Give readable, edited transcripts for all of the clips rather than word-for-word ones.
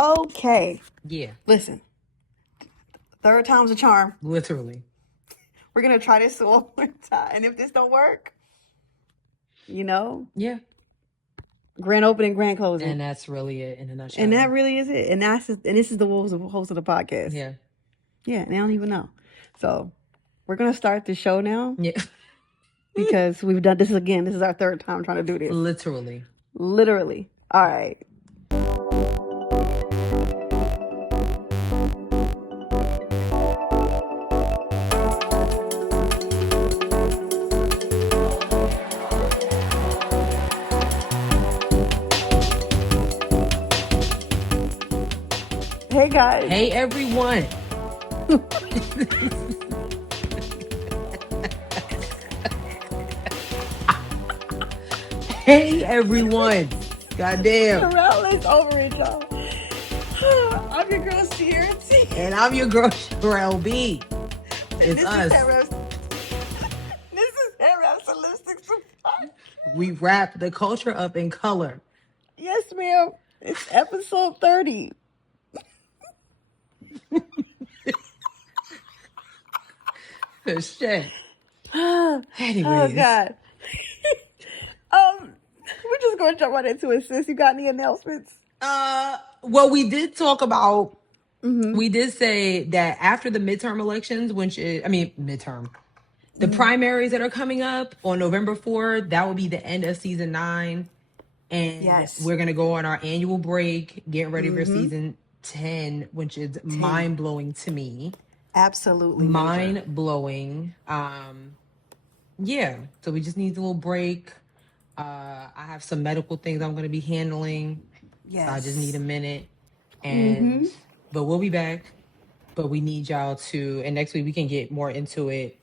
Okay. Yeah, Listen, third time's a charm. literally. We're going to try this one more time. And if this don't work, Yeah. grand opening, grand closing. And that's really it in a nutshell. And that really is it. And this is the host of the podcast. Yeah. Yeah, and they don't even know. So we're going to start the show now. Yeah. Because we've done this again. This is our third time trying to do this. Literally. All right. Hey guys. Hey everyone. Hey everyone. Goddamn. Corral is over it, y'all. I'm your girl Sierra T. And I'm your girl Sherelle B. It's us. This is Headwrappod and Lipsticks. We wrap the culture up in color. Yes, ma'am. It's episode 30. Shit. Anyways. Oh God. We're just gonna jump right into it, sis. You got any announcements? Well, we did talk about. We did say that after the midterm elections, the primaries that are coming up on November 4th, that will be the end of season 9. And we're going to go on our annual break, getting ready for season 10, which is mind-blowing to me. Absolutely. Mind-blowing. Yeah. So we just need a little break. I have some medical things I'm going to be handling. Yes. So I just need a minute. And but we'll be back. But we need y'all to, and next week we can get more into it.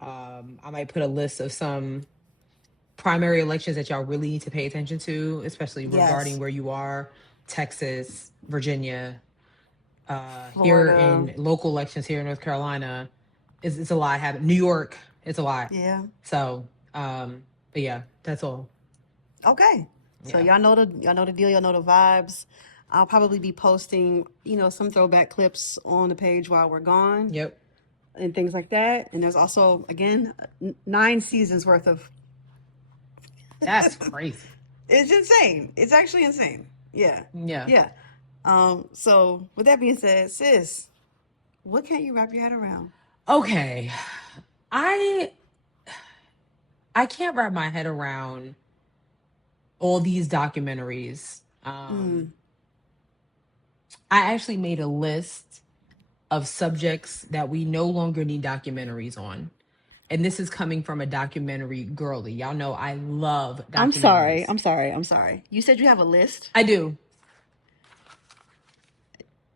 I might put a list of some primary elections that y'all really need to pay attention to, especially regarding where you are, Texas, Virginia, here in local elections here in North Carolina. It's a lot happening. New York, it's a lot. Yeah. So, but yeah, that's all. Okay. So y'all know the deal, y'all know the vibes. I'll probably be posting, some throwback clips on the page while we're gone. Yep. And things like that. And there's also, again, 9 seasons worth of. That's crazy. It's insane. It's actually insane. Yeah. Yeah. So with that being said, sis, what can't you wrap your head around? Okay. I can't wrap my head around all these documentaries. I actually made a list of subjects that we no longer need documentaries on. And this is coming from a documentary girly. Y'all know I love documentaries. I'm sorry. You said you have a list? I do.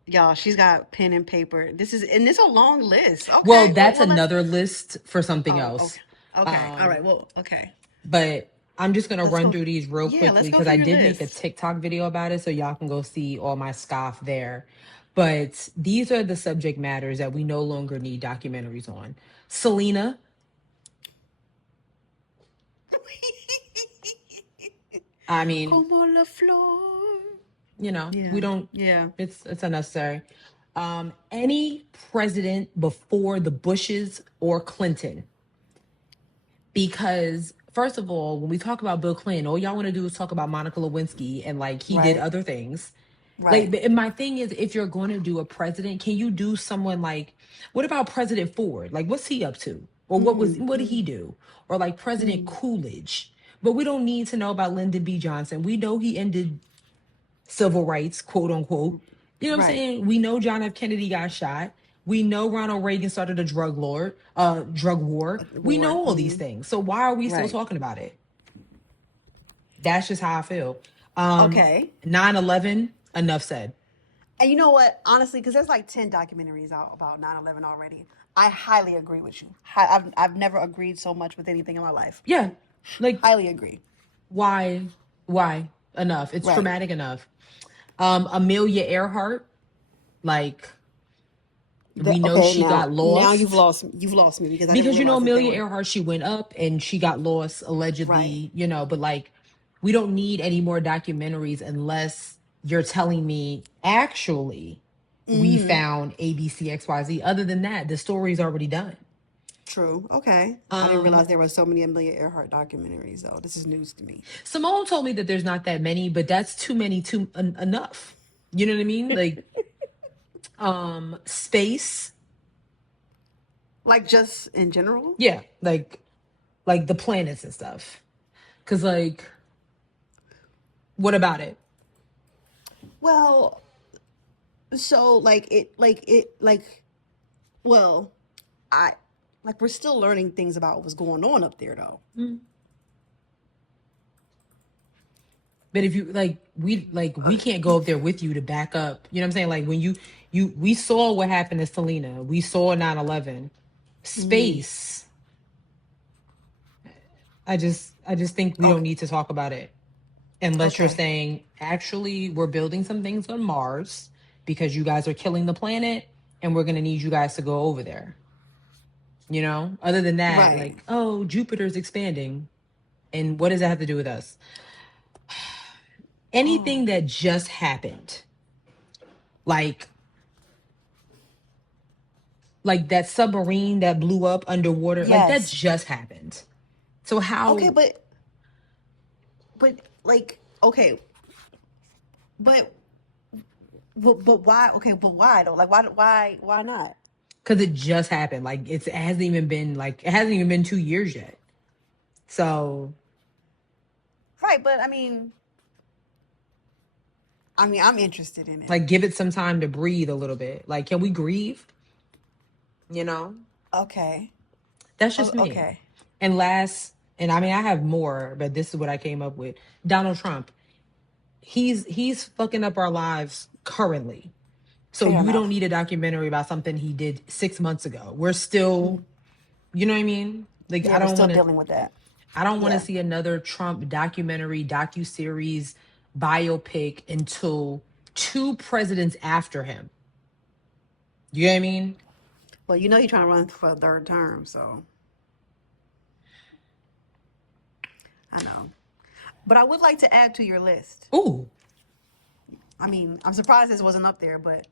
Y'all, she's got pen and paper. This is a long list. Okay. Well, that's another list for something else. Okay. All right. Well, okay. But I'm just going to run through these real quickly because I did make a TikTok video about it, so y'all can go see all my scoff there. But these are the subject matters that we no longer need documentaries on. Selena. I mean, come on the floor. We don't. Yeah, it's unnecessary. Any president before the Bushes or Clinton, because first of all, when we talk about Bill Clinton, all y'all want to do is talk about Monica Lewinsky and he did other things. Right. But my thing is, if you're going to do a president, can you do someone what about President Ford? What's he up to? Or what did he do? Or President Coolidge? But we don't need to know about Lyndon B. Johnson. We know he ended civil rights, quote unquote. You know what I'm saying? We know John F. Kennedy got shot. We know Ronald Reagan started a drug war. We know all these things. So why are we still talking about it? That's just how I feel. Okay. 9/11, enough said. And you know what? Honestly, because there's 10 documentaries out about 9/11 already. I highly agree with you. I've never agreed so much with anything in my life. Yeah. Highly agree. Why? Enough. It's traumatic enough. Amelia Earhart, we know she got lost. Now you've lost me because Amelia Earhart, she went up and she got lost allegedly. But we don't need any more documentaries unless you're telling me actually we found ABCXYZ. Other than that, the story's already done. True. Okay. I didn't realize there were so many Amelia Earhart documentaries, though. This is news to me. Simone told me that there's not that many, but that's too many, enough. You know what I mean? Like, space. Like, just in general? Yeah, like the planets and stuff. Cause like, what about it? Well, so well, I we're still learning things about what's going on up there, though. But if you we can't go up there with you to back up. You know what I'm saying? Like when we saw what happened to Selena. We saw 9/11. Space. I just think we don't need to talk about it unless you're saying actually we're building some things on Mars because you guys are killing the planet and we're gonna need you guys to go over there. You know? Other than that, like, oh, Jupiter's expanding. And what does that have to do with us? Anything that just happened, like that submarine that blew up underwater, like that just happened. So how? Okay, but like, okay, but why? Okay, but why though? Like, why not? Because it just happened. Like it hasn't even been 2 years yet. So. Right, but I mean, I'm interested in it. Like, give it some time to breathe a little bit. Like, can we grieve? You know? Okay. That's just me. Okay. And I mean, I have more, but this is what I came up with. Donald Trump. He's fucking up our lives currently. So you don't need a documentary about something he did 6 months ago. We're still, you know what I mean? Like, I don't want to. We're still dealing with that. I don't want to see another Trump documentary, docuseries, biopic until 2 presidents after him. You know what I mean? Well, you know he's trying to run for a 3rd term, so I know. But I would like to add to your list. Ooh. I mean, I'm surprised this wasn't up there, but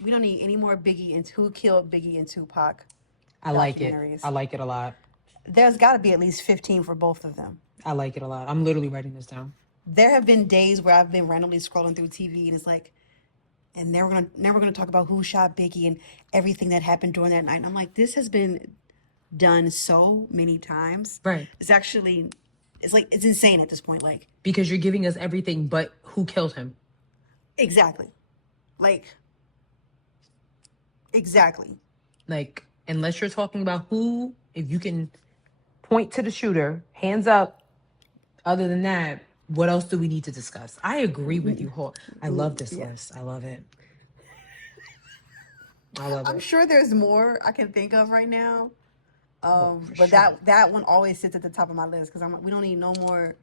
we don't need any more Biggie and Who Killed Biggie and Tupac. I like it. I like it a lot. There's got to be at least 15 for both of them. I like it a lot. I'm literally writing this down. There have been days where I've been randomly scrolling through TV and it's like, and never gonna talk about who shot Biggie and everything that happened during that night. And I'm like, this has been done so many times. Right. It's insane at this point. Like, because you're giving us everything but who killed him. Exactly. Like, unless you're talking about who, if you can point to the shooter, hands up. Other than that, what else do we need to discuss? I agree with you. I love this list. I love it. I'm sure there's more I can think of right now. But that one always sits at the top of my list because we don't need no more.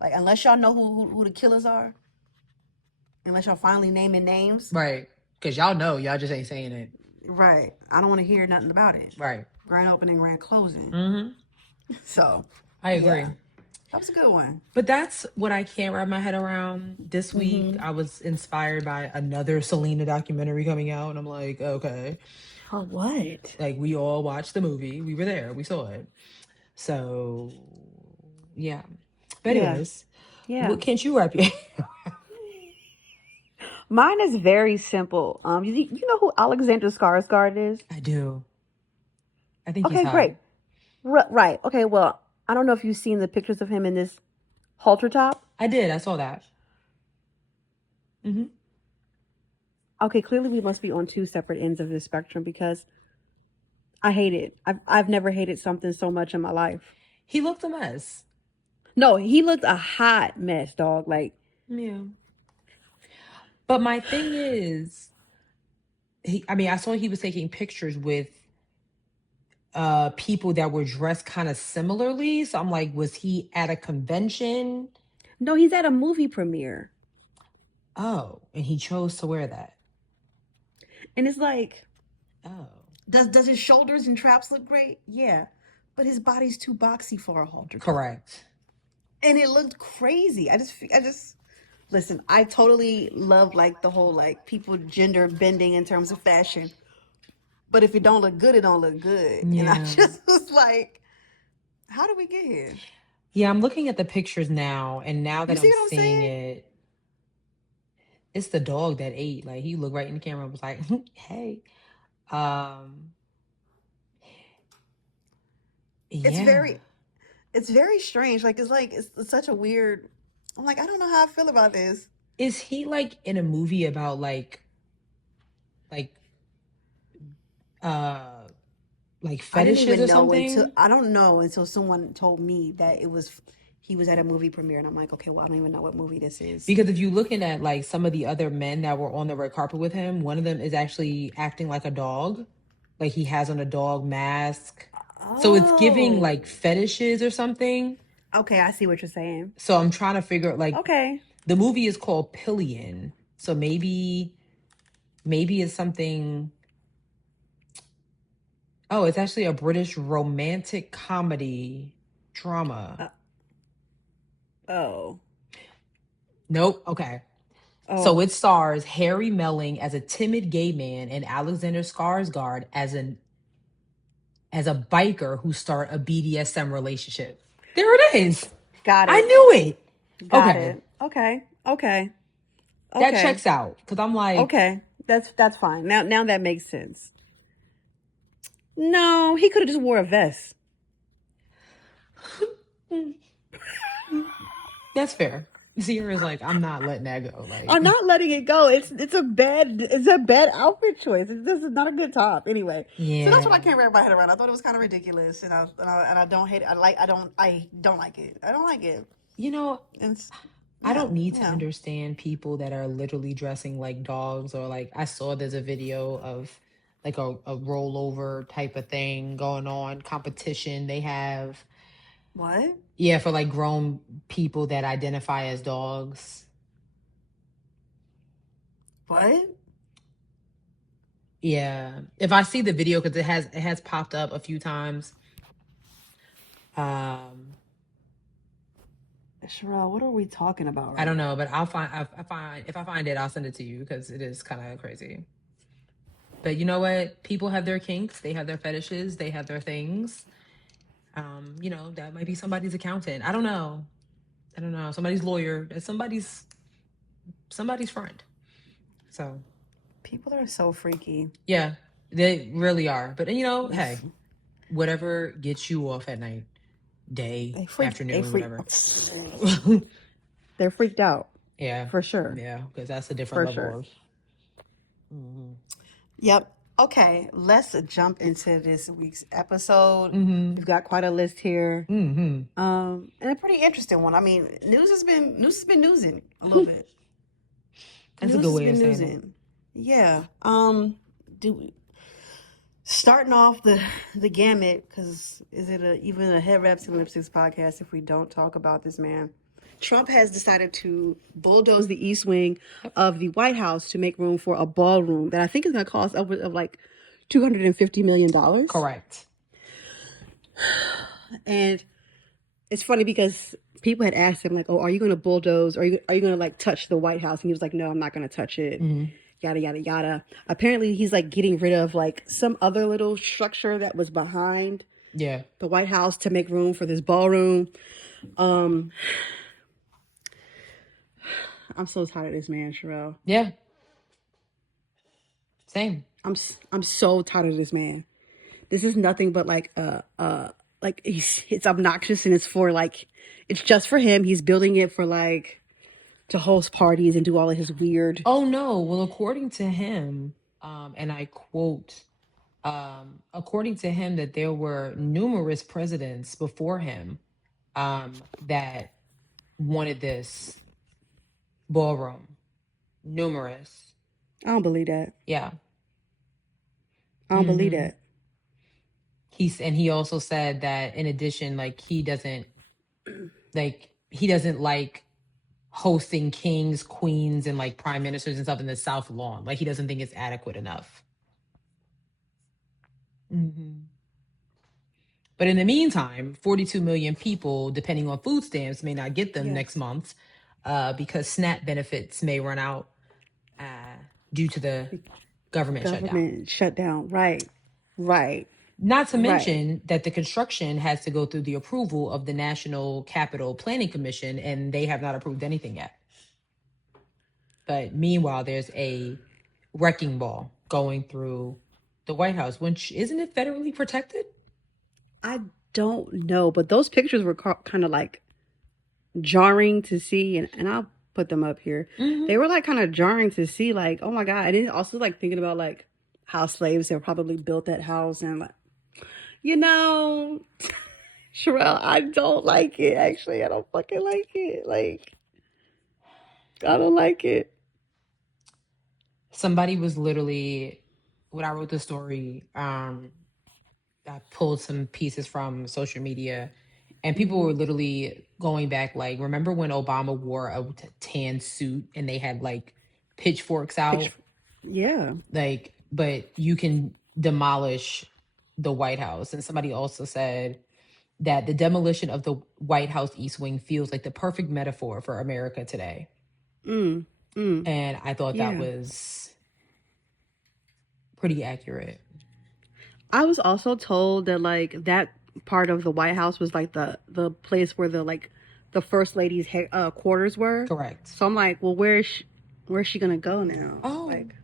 Like, unless y'all know who the killers are. Unless y'all finally naming names. Right. Because y'all know. Y'all just ain't saying it. Right. I don't want to hear nothing about it. Right. Grand opening, grand closing. Mm-hmm. So. I agree. Yeah. That was a good one. But that's what I can't wrap my head around. This week, I was inspired by another Selena documentary coming out. And I'm like, okay. Oh, what? Like, we all watched the movie. We were there. We saw it. So, yeah. But anyways, what can't you wrap your head around? Mine is very simple. You know who Alexander Skarsgård is? I do. I think he's hot. Great. Right. Okay, well, I don't know if you've seen the pictures of him in this halter top. I did. I saw that. Mm-hmm. Okay, clearly we must be on 2 separate ends of the spectrum because I hate it. I've never hated something so much in my life. He looked a mess. No, he looked a hot mess, dog. Like, yeah. But my thing is, I saw he was taking pictures with people that were dressed kind of similarly. So I'm like, was he at a convention? No, he's at a movie premiere. Oh, and he chose to wear that. And it's like, oh. Does his shoulders and traps look great? Yeah. But his body's too boxy for a halter. Correct. And it looked crazy. I just Listen, I totally love like the whole like people gender bending in terms of fashion. But if it don't look good, it don't look good. And I just was like, how did we get here? Yeah, I'm looking at the pictures now, and now that You see I'm what I'm seeing saying? it, it's the dog that ate. Like he looked right in the camera and was like, "Hey." It's Yeah. very strange. Like it's such a weird. I'm like, I don't know how I feel about this. Is he like in a movie about like uh I didn't fetishes even or know until something? I don't know until someone told me that he was at a movie premiere, and I'm like, okay, well, I don't even know what movie this is. Because if you're looking at like some of the other men that were on the red carpet with him, one of them is actually acting like a dog. Like he has on a dog mask. So it's giving Oh, like fetishes or something. okay, I see what you're saying. So I'm trying to figure like Okay, the movie is called Pillion. So maybe it's something. Oh, it's actually a British romantic comedy drama. oh, Nope. Okay. So oh, it stars Harry Melling as a timid gay man and Alexander Skarsgård as a biker who start a BDSM relationship. There it is. got I it, knew it. got Okay. it. Okay, okay, That okay, checks out because I'm like, okay. That's fine. Now that makes sense. No, he could have just wore a vest. that's fair. Sierra's like, I'm not letting that go. Like, I'm not letting it go. It's a bad outfit choice. This is not a good top. Anyway, so that's what I yeah. can't wrap my head around. I thought it was kind of ridiculous, and I don't hate it. I don't like it. I don't like it. You know, It's I yeah don't need to yeah. understand people that are literally dressing like dogs or like I saw there's a video of like a rollover type of thing going on, competition they have. What? Yeah, for like grown people that identify as dogs. What? Yeah. If I see the video, because it has popped up a few times. Sherelle, what are we talking about I right don't now? know, but if I find it, I'll send it to you because it is kind of crazy. But you know what? People have their kinks, they have their fetishes, they have their things. That might be somebody's accountant. I don't know. Somebody's lawyer. That's somebody's friend. So People are so freaky. yeah, they really are. But hey, whatever gets you off at night, day, They afternoon, freak. whatever. They're freaked out. Yeah. For sure. Yeah, because that's a different For level sure. of. Mm-hmm. Yep. Okay, let's jump into this week's episode. Mm-hmm. We've got quite a list here. Mm-hmm. And a pretty interesting one. I mean, news has been newsing a little bit. That's a News good has way been of saying it. newsing. Yeah. Starting off the gamut, because is it even a Head Wraps and Lipsticks podcast if we don't talk about this man? Trump has decided to bulldoze the east wing of the White House to make room for a ballroom that I think is going to cost upwards of like $250 million. Correct. And it's funny because people had asked him like, "Oh, are you going to bulldoze? Are you going to like touch the White House?" And he was like, "No, I'm not going to touch it." Mm-hmm. Yada yada yada. Apparently, he's like getting rid of like some other little structure that was behind Yeah. the White House to make room for this ballroom. I'm so tired of this man, Sherelle. Yeah. Same. I'm so tired of this man. This is nothing but like it's obnoxious and it's just for him. He's building it for like to host parties and do all of his weird. Oh no. Well, according to him, and I quote, according to him, that there were numerous presidents before him that wanted this ballroom. Numerous. I don't believe that. Yeah. I don't believe that. He also said that in addition, like he doesn't like hosting kings, queens, and like prime ministers and stuff in the South Lawn. Like he doesn't think it's adequate enough. But in the meantime, 42 million people, depending on food stamps, may not get them next month. because SNAP benefits may run out due to the government shutdown. Right. Not to mention that the construction has to go through the approval of the National Capital Planning Commission, and they have not approved anything yet. But meanwhile, there's a wrecking ball going through the White House, which isn't it federally protected? I don't know, but those pictures were kind of like jarring to see, and I'll put them up here. They were like kind of jarring to see, like, oh my God. And then also like thinking about like how slaves have probably built that house, and like, you know, Sherelle, I don't like it. Actually, I don't fucking like it. Like, I don't like it. Somebody was literally, when I wrote the story, I pulled some pieces from social media, and people were literally going back, like, remember when Obama wore a tan suit and they had like pitchforks out? Yeah. Like, but you can demolish the White House. And somebody also said that the demolition of the White House East Wing feels like the perfect metaphor for America today. And I thought that was pretty accurate. I was also told that like that part of the White House was like the place where the first lady's quarters were. Correct. So I'm like, well, where's she gonna go now? Oh. Like,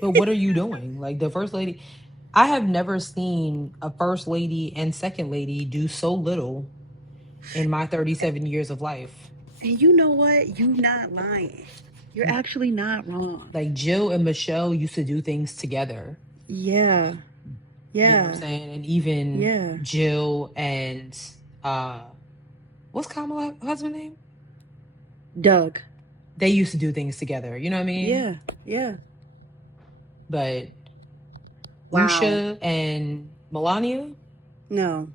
but what are you doing? Like, the first lady, I have never seen a first lady and second lady do so little in my 37 years of life. And you know what? You're not lying. You're actually not wrong. Like, Jill and Michelle used to do things together. Yeah. You know what I'm saying? And even Jill and what's Kamala's husband's name? Doug. They used to do things together. You know what I mean? Yeah. But Usha and Melania? No.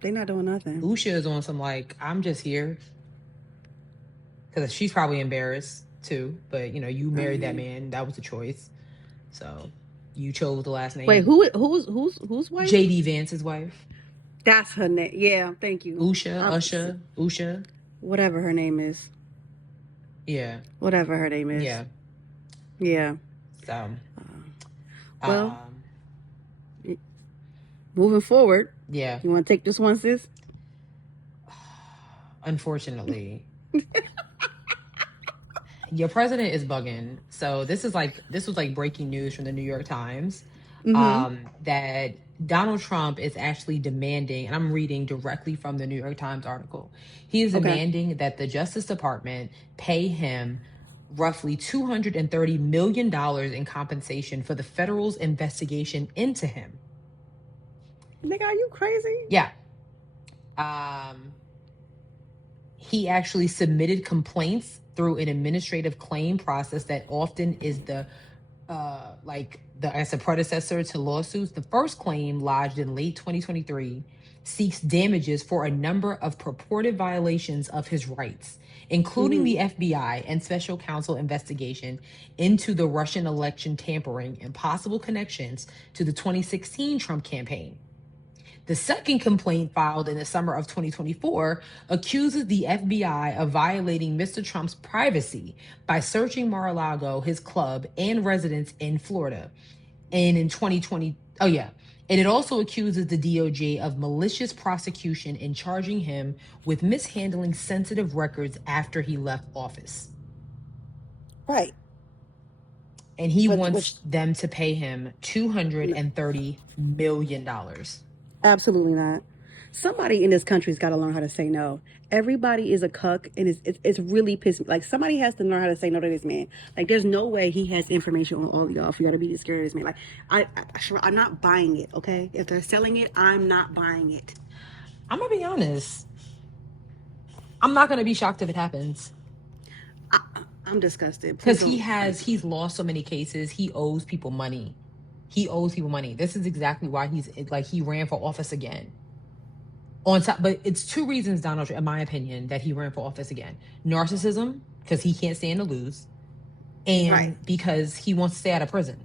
They're not doing nothing. Usha is on some like, I'm just here. Because she's probably embarrassed too. But, you know, you married that man. That was a choice. So you chose the last name. Wait, who's wife? JD Vance's wife. That's her name. Yeah, thank you. Usha. Whatever her name is. Yeah. Whatever her name is. Yeah. So. Well, moving forward. Yeah. You want to take this one, sis? Unfortunately. Your president is bugging. So this was like breaking news from the New York Times that Donald Trump is actually demanding, and I'm reading directly from the New York Times article. He is demanding that the Justice Department pay him roughly $230 million in compensation for the federal's investigation into him. Nigga, are you crazy? Yeah. He actually submitted complaints through an administrative claim process that often is as a predecessor to lawsuits. The first claim, lodged in late 2023, seeks damages for a number of purported violations of his rights, including the FBI and special counsel investigation into the Russian election tampering and possible connections to the 2016 Trump campaign. The second complaint, filed in the summer of 2024, accuses the FBI of violating Mr. Trump's privacy by searching Mar-a-Lago, his club, and residence in Florida. And in 2020, and it also accuses the DOJ of malicious prosecution and charging him with mishandling sensitive records after he left office. Right. And he wants them to pay him $230 million. Absolutely not. Somebody in this country's got to learn how to say no. Everybody is a cuck, and it's really pissing. Like, somebody has to learn how to say no to this man. Like, there's no way he has information on all of y'all for y'all to be scared of this man. Like, I'm not buying it, okay? If they're selling it, I'm not buying it. I'm going to be honest. I'm not going to be shocked if it happens. I'm disgusted. Because he's lost so many cases. He owes people money. This is exactly why he ran for office again. But it's two reasons, Donald Trump, in my opinion, that he ran for office again. Narcissism, because he can't stand to lose. And because he wants to stay out of prison.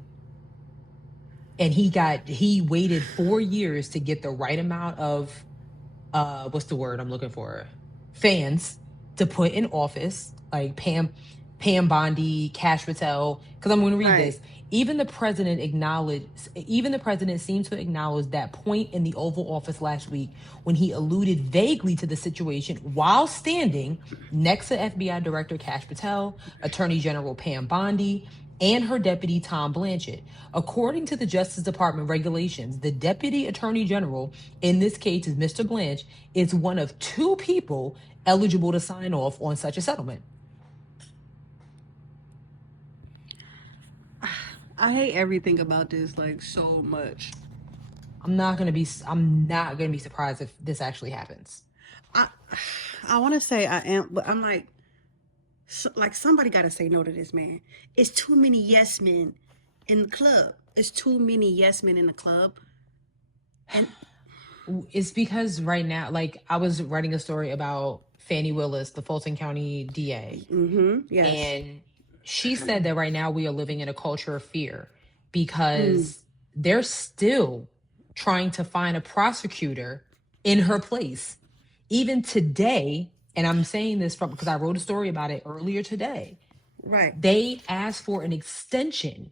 And he waited 4 years to get the right amount of what's the word I'm looking for? Fans to put in office, like Pam Bondi, Cash Patel. Because I'm going to read this. Even the president seemed to acknowledge that point in the Oval Office last week when he alluded vaguely to the situation while standing next to FBI Director Cash Patel, Attorney General Pam Bondi, and her deputy Tom Blanchett. According to the Justice Department regulations, the deputy attorney general, in this case is Mr. Blanch, is one of 2 people eligible to sign off on such a settlement. I hate everything about this like so much. I'm not gonna be surprised if this actually happens. I want to say I am, but I'm like somebody got to say no to this man. It's too many yes men in the club. It's too many yes men in the club. And it's because right now, like I was writing a story about Fannie Willis, the Fulton County DA. Yes. And she said that right now we are living in a culture of fear because they're still trying to find a prosecutor in her place. Even today, and I'm saying this because I wrote a story about it earlier today. Right. They asked for an extension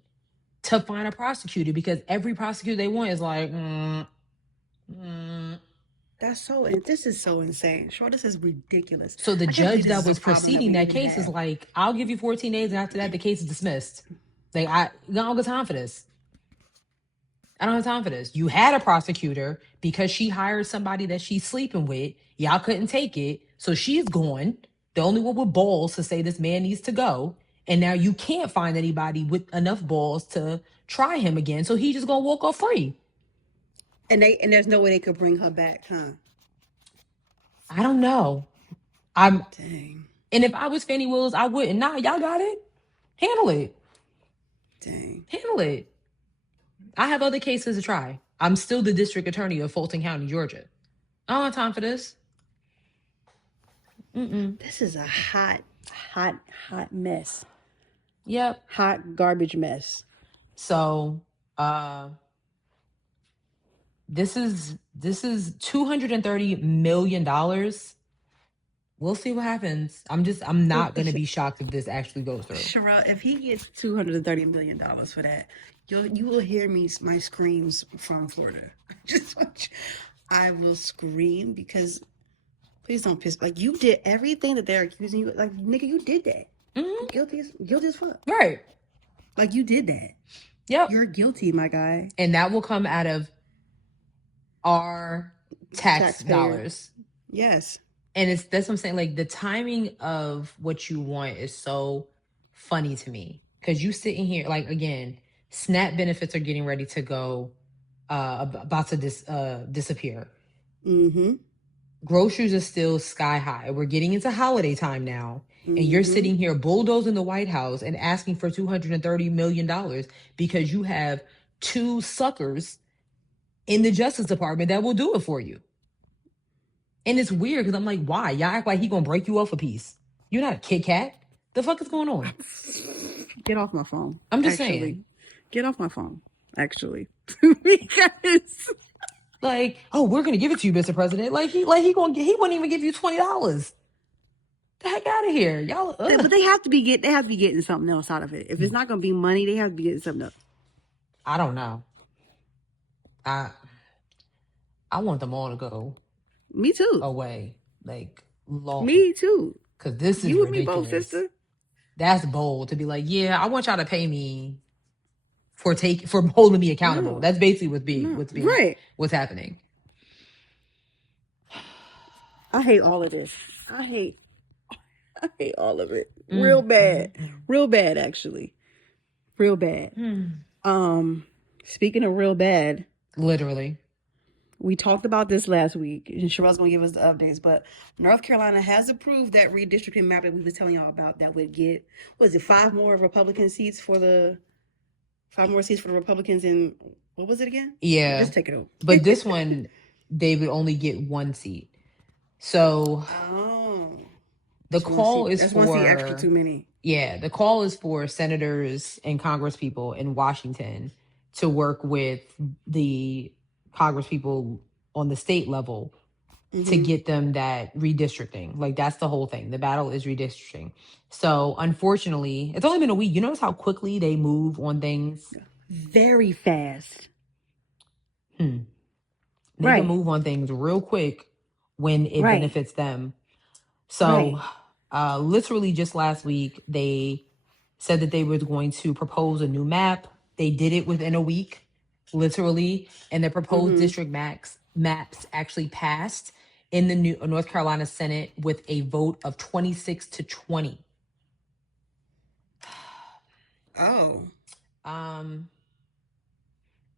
to find a prosecutor because every prosecutor they want is like, this is so insane. Sure, this is ridiculous. So the judge that was proceeding that case is like, I'll give you 14 days, and after that, the case is dismissed. Like, I don't have time for this. I don't have time for this. You had a prosecutor because she hired somebody that she's sleeping with. Y'all couldn't take it, so she's gone. The only one with balls to say this man needs to go. And now you can't find anybody with enough balls to try him again, so he's just gonna walk off free. And there's no way they could bring her back, huh? I don't know. Dang. And if I was Fannie Willis, I wouldn't. Nah, y'all got it. Handle it. Dang. Handle it. I have other cases to try. I'm still the district attorney of Fulton County, Georgia. I don't have time for this. This is a hot mess. Yep. Hot garbage mess. So, this is $230 million. We'll see what happens. I'm not going to be shocked if this actually goes through. Sherelle, if he gets $230 million for that, you will hear my screams from Florida. I will scream because please don't piss. Like, you did everything that they're accusing you. Like, nigga, you did that. Guilty as fuck. Right. Like, you did that. Yep. You're guilty, my guy. And that will come out of our tax dollars. Yes. And that's what I'm saying. Like, the timing of what you want is so funny to me. Because you sitting here, like, again, SNAP benefits are getting ready to go, about to disappear. Groceries are still sky high. We're getting into holiday time now. And you're sitting here bulldozing the White House and asking for $230 million because you have 2 suckers in the Justice Department that will do it for you. And it's weird because I'm like, why? Y'all act like he gonna break you off a piece. You're not a Kit Kat. The fuck is going on? Get off my phone. I'm just saying. Get off my phone, actually. Because like, oh, we're gonna give it to you, Mr. President. He wouldn't even give you $20. The heck out of here. Y'all. But they have to be getting something else out of it. If it's not gonna be money, they have to be getting something else. I don't know. I want them all to go. Me too. Away. Like, long. Me too. Because this is you ridiculous. and me both, sister. That's bold to be like, yeah, I want y'all to pay me for holding me accountable. No. That's basically what's happening. I hate all of this. I hate all of it. Real bad. Real bad, actually. Real bad. Speaking of real bad. Literally. We talked about this last week, and Sherelle's going to give us the updates, but North Carolina has approved that redistricting map that we was telling y'all about that would get, 5 more Republican seats for the Republicans in, what was it again? Yeah. Just take it over. But this one, they would only get 1 seat. So the call is for 1 seat extra too many. Yeah, the call is for senators and congresspeople in Washington to work with the congresspeople on the state level to get them that redistricting. Like, that's the whole thing. The battle is redistricting. So unfortunately, it's only been a week. You notice how quickly they move on things? Very fast. They can move on things real quick when it benefits them. So literally just last week, they said that they were going to propose a new map. They did it within a week, literally. And the proposed district maps actually passed in the new North Carolina Senate with a vote of 26 to 20. Oh.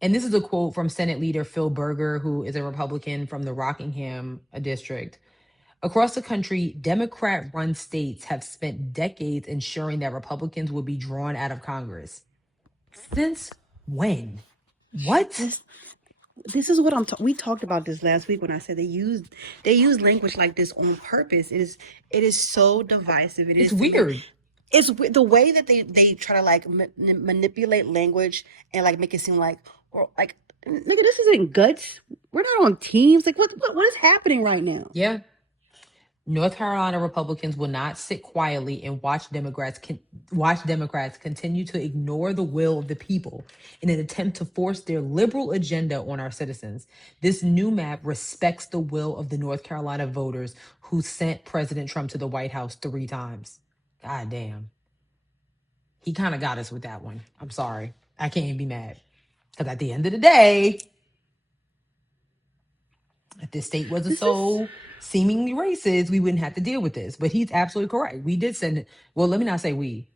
And this is a quote from Senate Leader Phil Berger, who is a Republican from the Rockingham district. Across the country, Democrat-run states have spent decades ensuring that Republicans will be drawn out of Congress. Since when? What? This is what we talked about this last week when I said they use language like this on purpose. It is so divisive. It's weird. It's the way that they try to like manipulate language and like make it seem like, or like, nigga, this isn't guts. We're not on teams. Like, what is happening right now? Yeah. North Carolina Republicans will not sit quietly and watch Democrats continue to ignore the will of the people in an attempt to force their liberal agenda on our citizens. This new map respects the will of the North Carolina voters who sent President Trump to the White House 3 times. God damn. He kind of got us with that one. I'm sorry. I can't be mad. Because at the end of the day, if this state wasn't so seemingly racist, we wouldn't have to deal with this. But he's absolutely correct. We did send it. Well, let me not say we,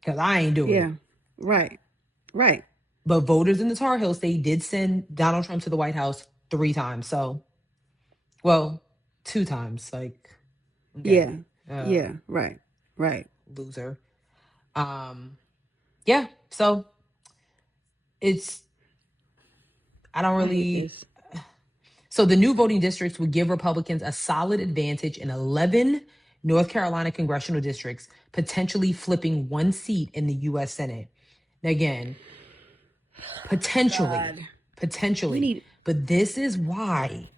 because I ain't doing it. Yeah, right. But voters in the Tar Heel state did send Donald Trump to the White House 3 times. So, well, 2 times. Like, okay. Yeah, right. Loser. Yeah, so it's, I don't really... So the new voting districts would give Republicans a solid advantage in 11 North Carolina congressional districts, potentially flipping 1 seat in the U.S. Senate. Again, potentially. But this is why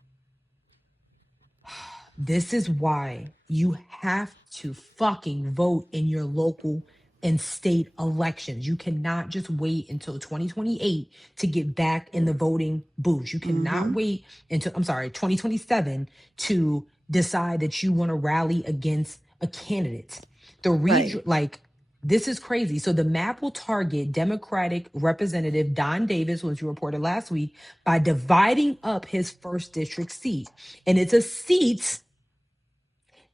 you have to fucking vote in your local and state elections. You cannot just wait until 2028 to get back in the voting booth. You cannot wait until, 2027 to decide that you want to rally against a candidate. This is crazy. So the map will target Democratic Representative Don Davis, which you reported last week, by dividing up his 1st district seat. And it's a seat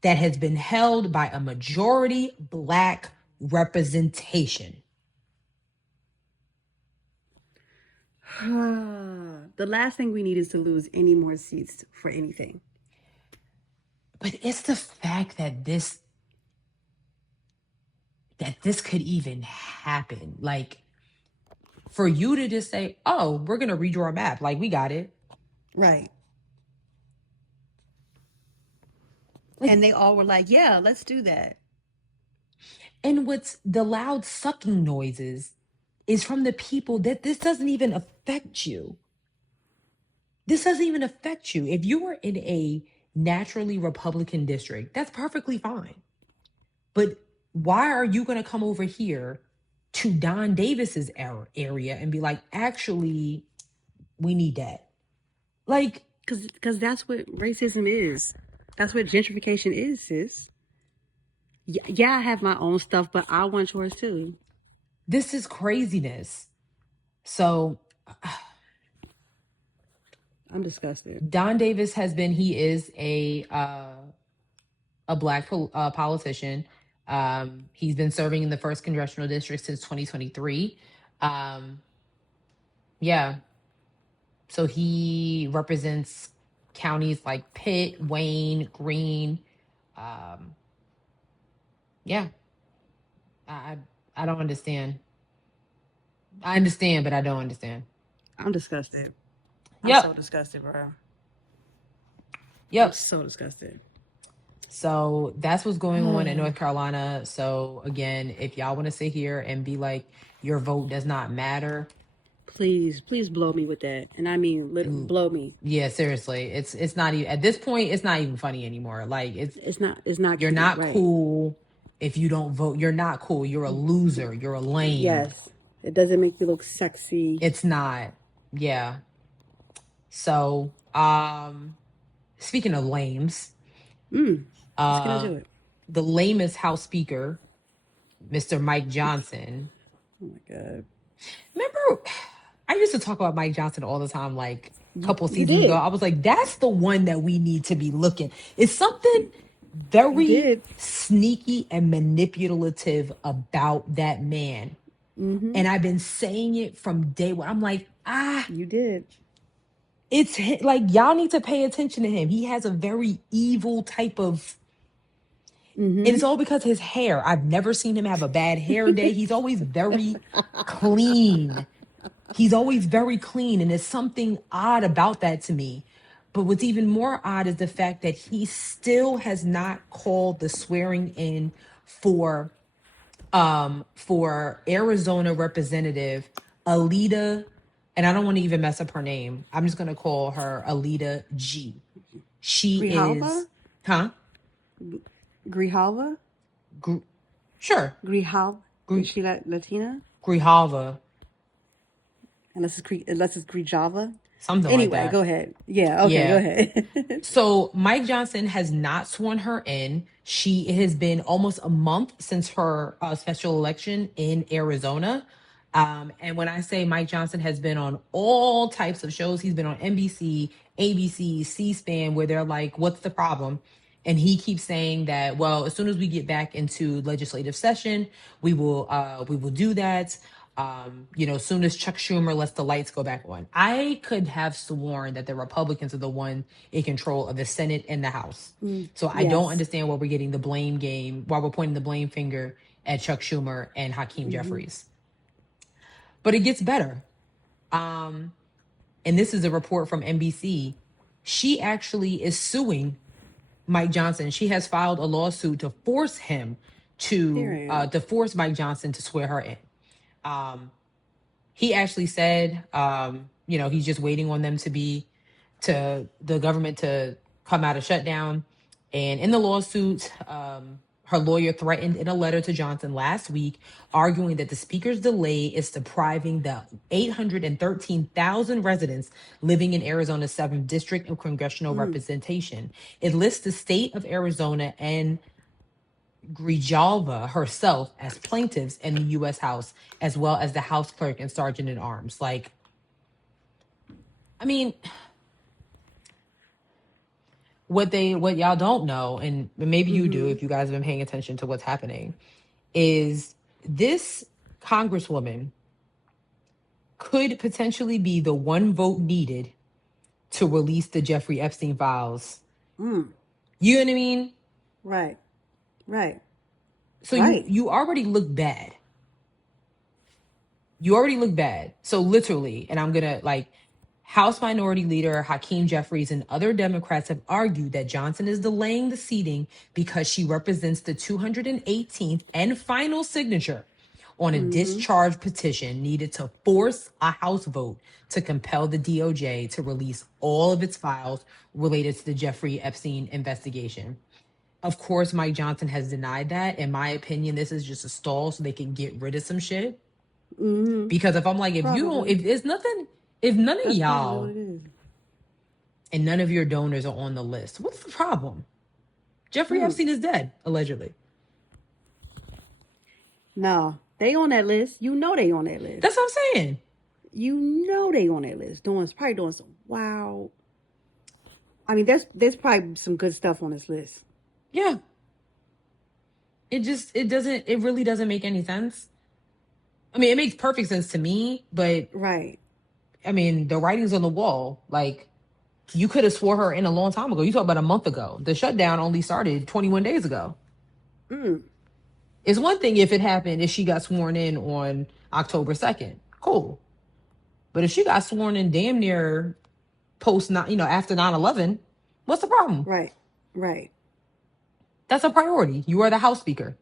that has been held by a majority Black representation. The last thing we need is to lose any more seats for anything. But it's the fact that this could even happen. Like, for you to just say, oh, we're going to redraw a map. Like, we got it. Right. And they all were like, yeah, let's do that. And what's the loud sucking noises is from the people that this doesn't even affect you. This doesn't even affect you. If you were in a naturally Republican district, that's perfectly fine. But why are you going to come over here to Don Davis's area and be like, actually, we need that? Like, because that's what racism is. That's what gentrification is, sis. Yeah, I have my own stuff, but I want yours too. This is craziness. So I'm disgusted. Don Davis he is a Black politician. He's been serving in the 1st congressional district since 2023. Yeah. So he represents counties like Pitt, Wayne, Greene. Yeah. I don't understand. I understand, but I don't understand. I'm disgusted. I'm so disgusted, bro. Yep. I'm so disgusted. So that's what's going on in North Carolina. So again, if y'all want to sit here and be like, your vote does not matter, Please blow me with that, and I mean, blow me. Yeah, seriously, it's not even at this point. It's not even funny anymore. Like it's not. You're cute, not right. cool if you don't vote. You're not cool. You're a loser. You're a lame. Yes, it doesn't make you look sexy. It's not. Yeah. So, speaking of lames, let's get into it. The lamest House Speaker, Mr. Mike Johnson. Oh my God. Remember, I used to talk about Mike Johnson all the time, like a couple seasons ago. I was like, that's the one that we need to be looking. It's something very sneaky and manipulative about that man. And I've been saying it from day one. I'm like, you did. It's like, y'all need to pay attention to him. He has a very evil type of, and it's all because his hair. I've never seen him have a bad hair day. He's always very clean. He's always very clean. And there's something odd about that to me. But what's even more odd is the fact that he still has not called the swearing in for Arizona Representative Alita, and I don't want to even mess up her name. I'm just going to call her Alita G. She Grijalva? is, huh? Grijalva? Sure. Grijalva. Is she Latina? Grijalva. Unless it's Grijalva. Something like that. Anyway, go ahead. Yeah, okay, go ahead. So Mike Johnson has not sworn her in. It has been almost a month since her special election in Arizona. And when I say Mike Johnson has been on all types of shows, he's been on NBC, ABC, C-SPAN, where they're like, what's the problem? And he keeps saying that, well, as soon as we get back into legislative session, we will do that. As soon as Chuck Schumer lets the lights go back on. I could have sworn that the Republicans are the one in control of the Senate and the House. So I don't understand why we're getting the blame game, why we're pointing the blame finger at Chuck Schumer and Hakeem Jeffries. But it gets better. And this is a report from NBC. She actually is suing Mike Johnson. She has filed a lawsuit to force him to force Mike Johnson to swear her in. He actually said, he's just waiting on them the government to come out of shutdown. And in the lawsuit, her lawyer threatened in a letter to Johnson last week, arguing that the speaker's delay is depriving the 813,000 residents living in Arizona's 7th district of congressional representation. It lists the state of Arizona and Grijalva herself as plaintiffs in the U.S. House, as well as the House clerk and sergeant at arms. Like, I mean, what y'all don't know, and maybe you do if you guys have been paying attention to what's happening, is this congresswoman could potentially be the one vote needed to release the Jeffrey Epstein files. You know what I mean? Right. So you already look bad. So literally, and I'm going to House Minority Leader Hakeem Jeffries and other Democrats have argued that Johnson is delaying the seating because she represents the 218th and final signature on a discharge petition needed to force a House vote to compel the DOJ to release all of its files related to the Jeffrey Epstein investigation. Of course, Mike Johnson has denied that. In my opinion, this is just a stall so they can get rid of some shit. Because if I'm like, if none of y'all and none of your donors are on the list, what's the problem? Jeffrey Epstein is dead, allegedly. No, they on that list. You know they on that list. That's what I'm saying. You know they on that list. Probably doing some wow. I mean, there's probably some good stuff on this list. Yeah. It really doesn't make any sense. I mean, it makes perfect sense to me, but right. I mean, the writing's on the wall. Like, you could have swore her in a long time ago. You talk about a month ago. The shutdown only started 21 days ago. It's one thing if it happened, if she got sworn in on October 2nd. Cool. But if she got sworn in damn near after 9/11, what's the problem? Right. That's a priority. You are the House Speaker.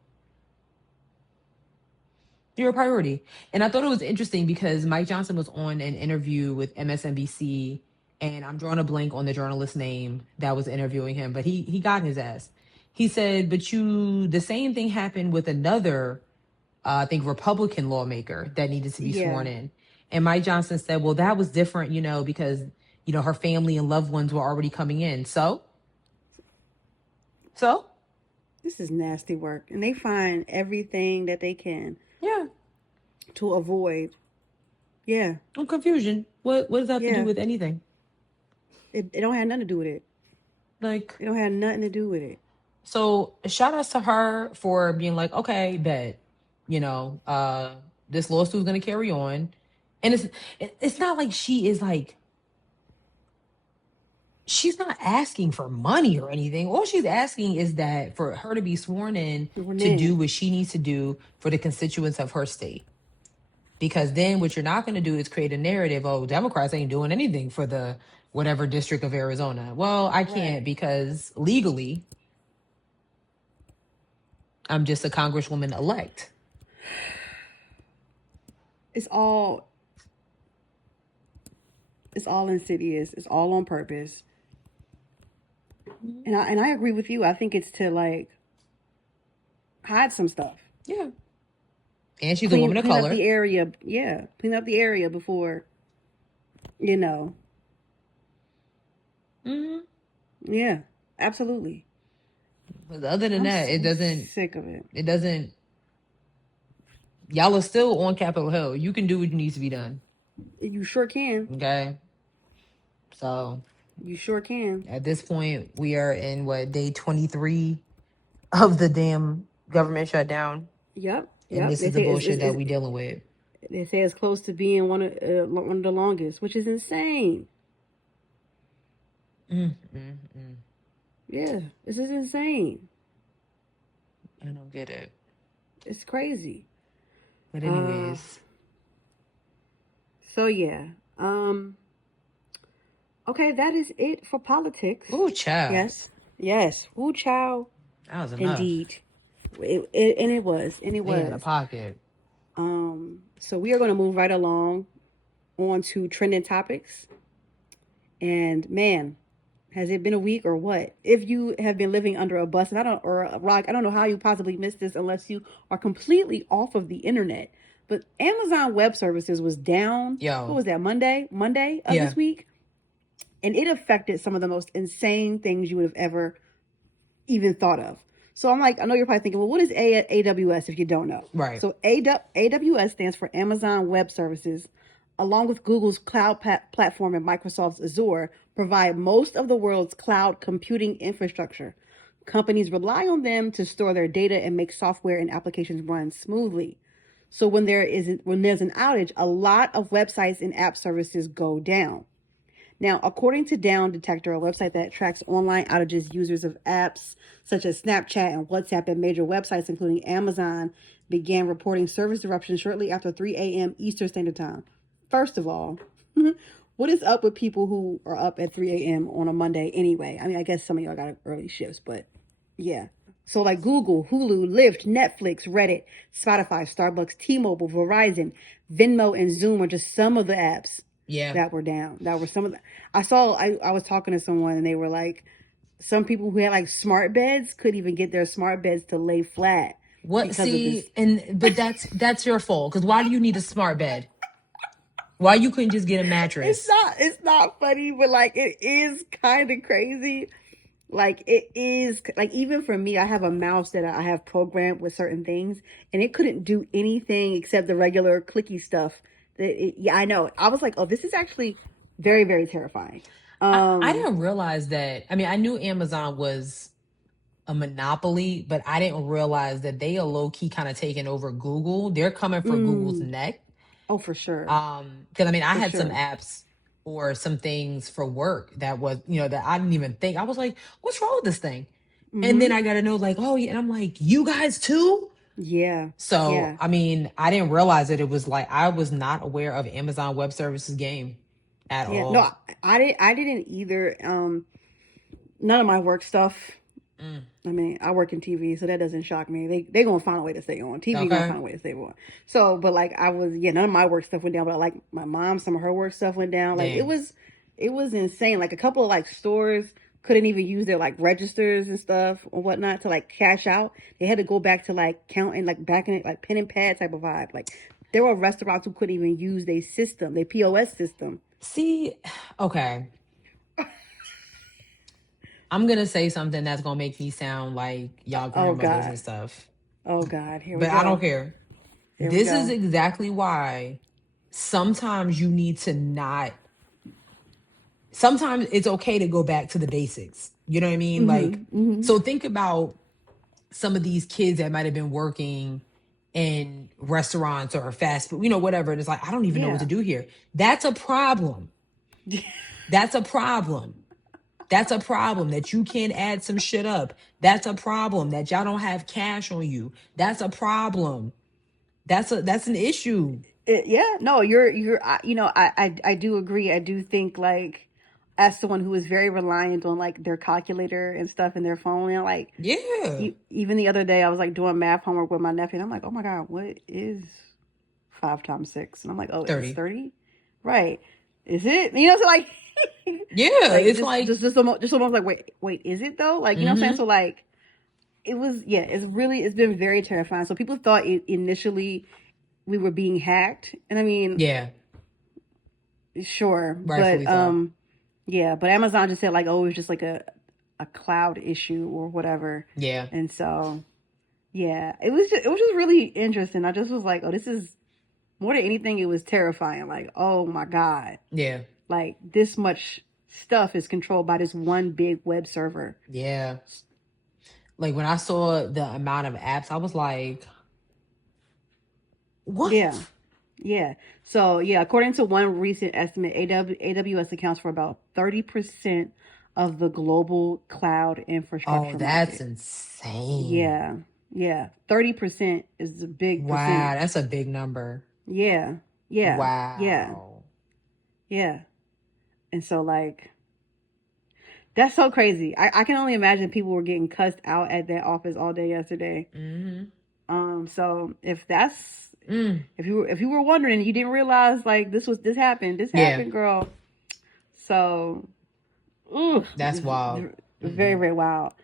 You're a priority. And I thought it was interesting because Mike Johnson was on an interview with MSNBC, and I'm drawing a blank on the journalist's name that was interviewing him, but he got his ass. He said, but the same thing happened with another, I think, Republican lawmaker that needed to be sworn in. And Mike Johnson said, well, that was different, because, her family and loved ones were already coming in. So? This is nasty work. And they find everything that they can. Yeah. To avoid. Yeah. Confusion. What does that have to do with anything? It don't have nothing to do with it. Like, it don't have nothing to do with it. So shout outs to her for being like, okay, bet, this lawsuit's gonna carry on. And it's not like she is like, she's not asking for money or anything. All she's asking is that for her to be sworn in to do what she needs to do for the constituents of her state. Because then what you're not going to do is create a narrative, oh, Democrats ain't doing anything for the whatever district of Arizona. Well, I can't because legally I'm just a congresswoman elect. It's all insidious. It's all on purpose. And I agree with you. I think it's to like hide some stuff. Yeah. And she's a woman of color. Clean up the area. Yeah. Clean up the area before, Mm-hmm. Yeah, absolutely. But other than that, it doesn't. Sick of it. It doesn't. Y'all are still on Capitol Hill. You can do what needs to be done. You sure can. Okay. So. You sure can. At this point, we are in day 23 of the damn government shutdown. Yep. And this is the bullshit that we dealing with. They say it's close to being one of the longest, which is insane. Yeah, this is insane. I don't get it. It's crazy. But anyways. So yeah. Okay, that is it for politics. Ooh, child. Yes. Ooh, child. That was enough. Indeed. It was. In a pocket. So we are going to move right along on to trending topics. And man, has it been a week or what? If you have been living under a bus, or a rock, I don't know how you possibly missed this unless you are completely off of the internet. But Amazon Web Services was down. What was that? Monday of this week. And it affected some of the most insane things you would have ever even thought of. So I'm like, I know you're probably thinking, well, what is AWS if you don't know? Right. So AWS stands for Amazon Web Services, along with Google's cloud platform and Microsoft's Azure, provide most of the world's cloud computing infrastructure. Companies rely on them to store their data and make software and applications run smoothly. So when there's an outage, a lot of websites and app services go down. Now, according to Down Detector, a website that tracks online outages, users of apps such as Snapchat and WhatsApp and major websites, including Amazon, began reporting service disruptions shortly after 3 a.m. Eastern Standard Time. First of all, what is up with people who are up at 3 a.m. on a Monday anyway? I mean, I guess some of y'all got early shifts, but yeah. So like Google, Hulu, Lyft, Netflix, Reddit, Spotify, Starbucks, T-Mobile, Verizon, Venmo, and Zoom are just some of the apps that were down. That were some of the. I was talking to someone and they were like, some people who had like smart beds couldn't even get their smart beds to lay flat. But that's your fault. Because why do you need a smart bed? Why you couldn't just get a mattress? It's not funny, but like it is kind of crazy. Like it is like, even for me, I have a mouse that I have programmed with certain things, and it couldn't do anything except the regular clicky stuff. I know. I was like, oh, this is actually very, very terrifying. I didn't realize that. I mean, I knew Amazon was a monopoly, but I didn't realize that they are low key kind of taking over Google. They're coming for Google's neck. Oh, for sure. Because I mean, I had some apps or some things for work that was, that I didn't even think. I was like, what's wrong with this thing? And then I got to know, like, oh, yeah. And I'm like, you guys too? Yeah. So, I mean, I didn't realize that it was like, I was not aware of Amazon Web Services game at all. No, I didn't either. None of my work stuff I mean, I work in TV, so that doesn't shock me. They gonna find a way to stay on. TV gonna Okay. find a way to stay on. So, but like none of my work stuff went down, but like my mom, some of her work stuff went down. Like Dang. it was insane. Like a couple of like stores couldn't even use their like registers and stuff or whatnot to like cash out. They had to go back to like counting, like back in it, like pen and pad type of vibe. Like there were restaurants who couldn't even use their system, their POS system. See, okay. I'm gonna say something that's gonna make me sound like y'all grandmothers and stuff. Oh God, here we go. But I don't care. Here this is exactly why sometimes you need to not. Sometimes it's okay to go back to the basics. You know what I mean? Like, so think about some of these kids that might have been working in restaurants or fast food, whatever. And it's like, I don't even know what to do here. That's a problem. That's a problem. That's a problem that you can't add some shit up. That's a problem that y'all don't have cash on you. That's a problem. That's an issue. I do agree. I do think like as someone who is very reliant on like their calculator and stuff in their phone, like even the other day I was like doing math homework with my nephew and I'm like, oh my God, what is 5 times 6? And I'm like, oh, 30. It's 30? Right. Is it? So like like, it's like just almost like wait, is it though? Like, you know what I'm saying? So like it's been very terrifying. So people thought initially we were being hacked. And I mean, sure. Rightfully but Amazon just said like, oh, it was just like a cloud issue or whatever. Yeah. And so, it was just really interesting. I just was like, oh, this is more than anything. It was terrifying. Like, oh my God. Yeah. Like this much stuff is controlled by this one big web server. Yeah. Like when I saw the amount of apps, I was like, what? Yeah. So, according to one recent estimate, AWS accounts for about 30% of the global cloud infrastructure. Oh, that's insane. Yeah. 30% is a big wow, percentage. That's a big number. Yeah. Wow. Yeah. And so, like, that's so crazy. I can only imagine people were getting cussed out at that office all day yesterday. So if that's if you were wondering, you didn't realize like this happened, girl. So, that's wild. Very, very wild.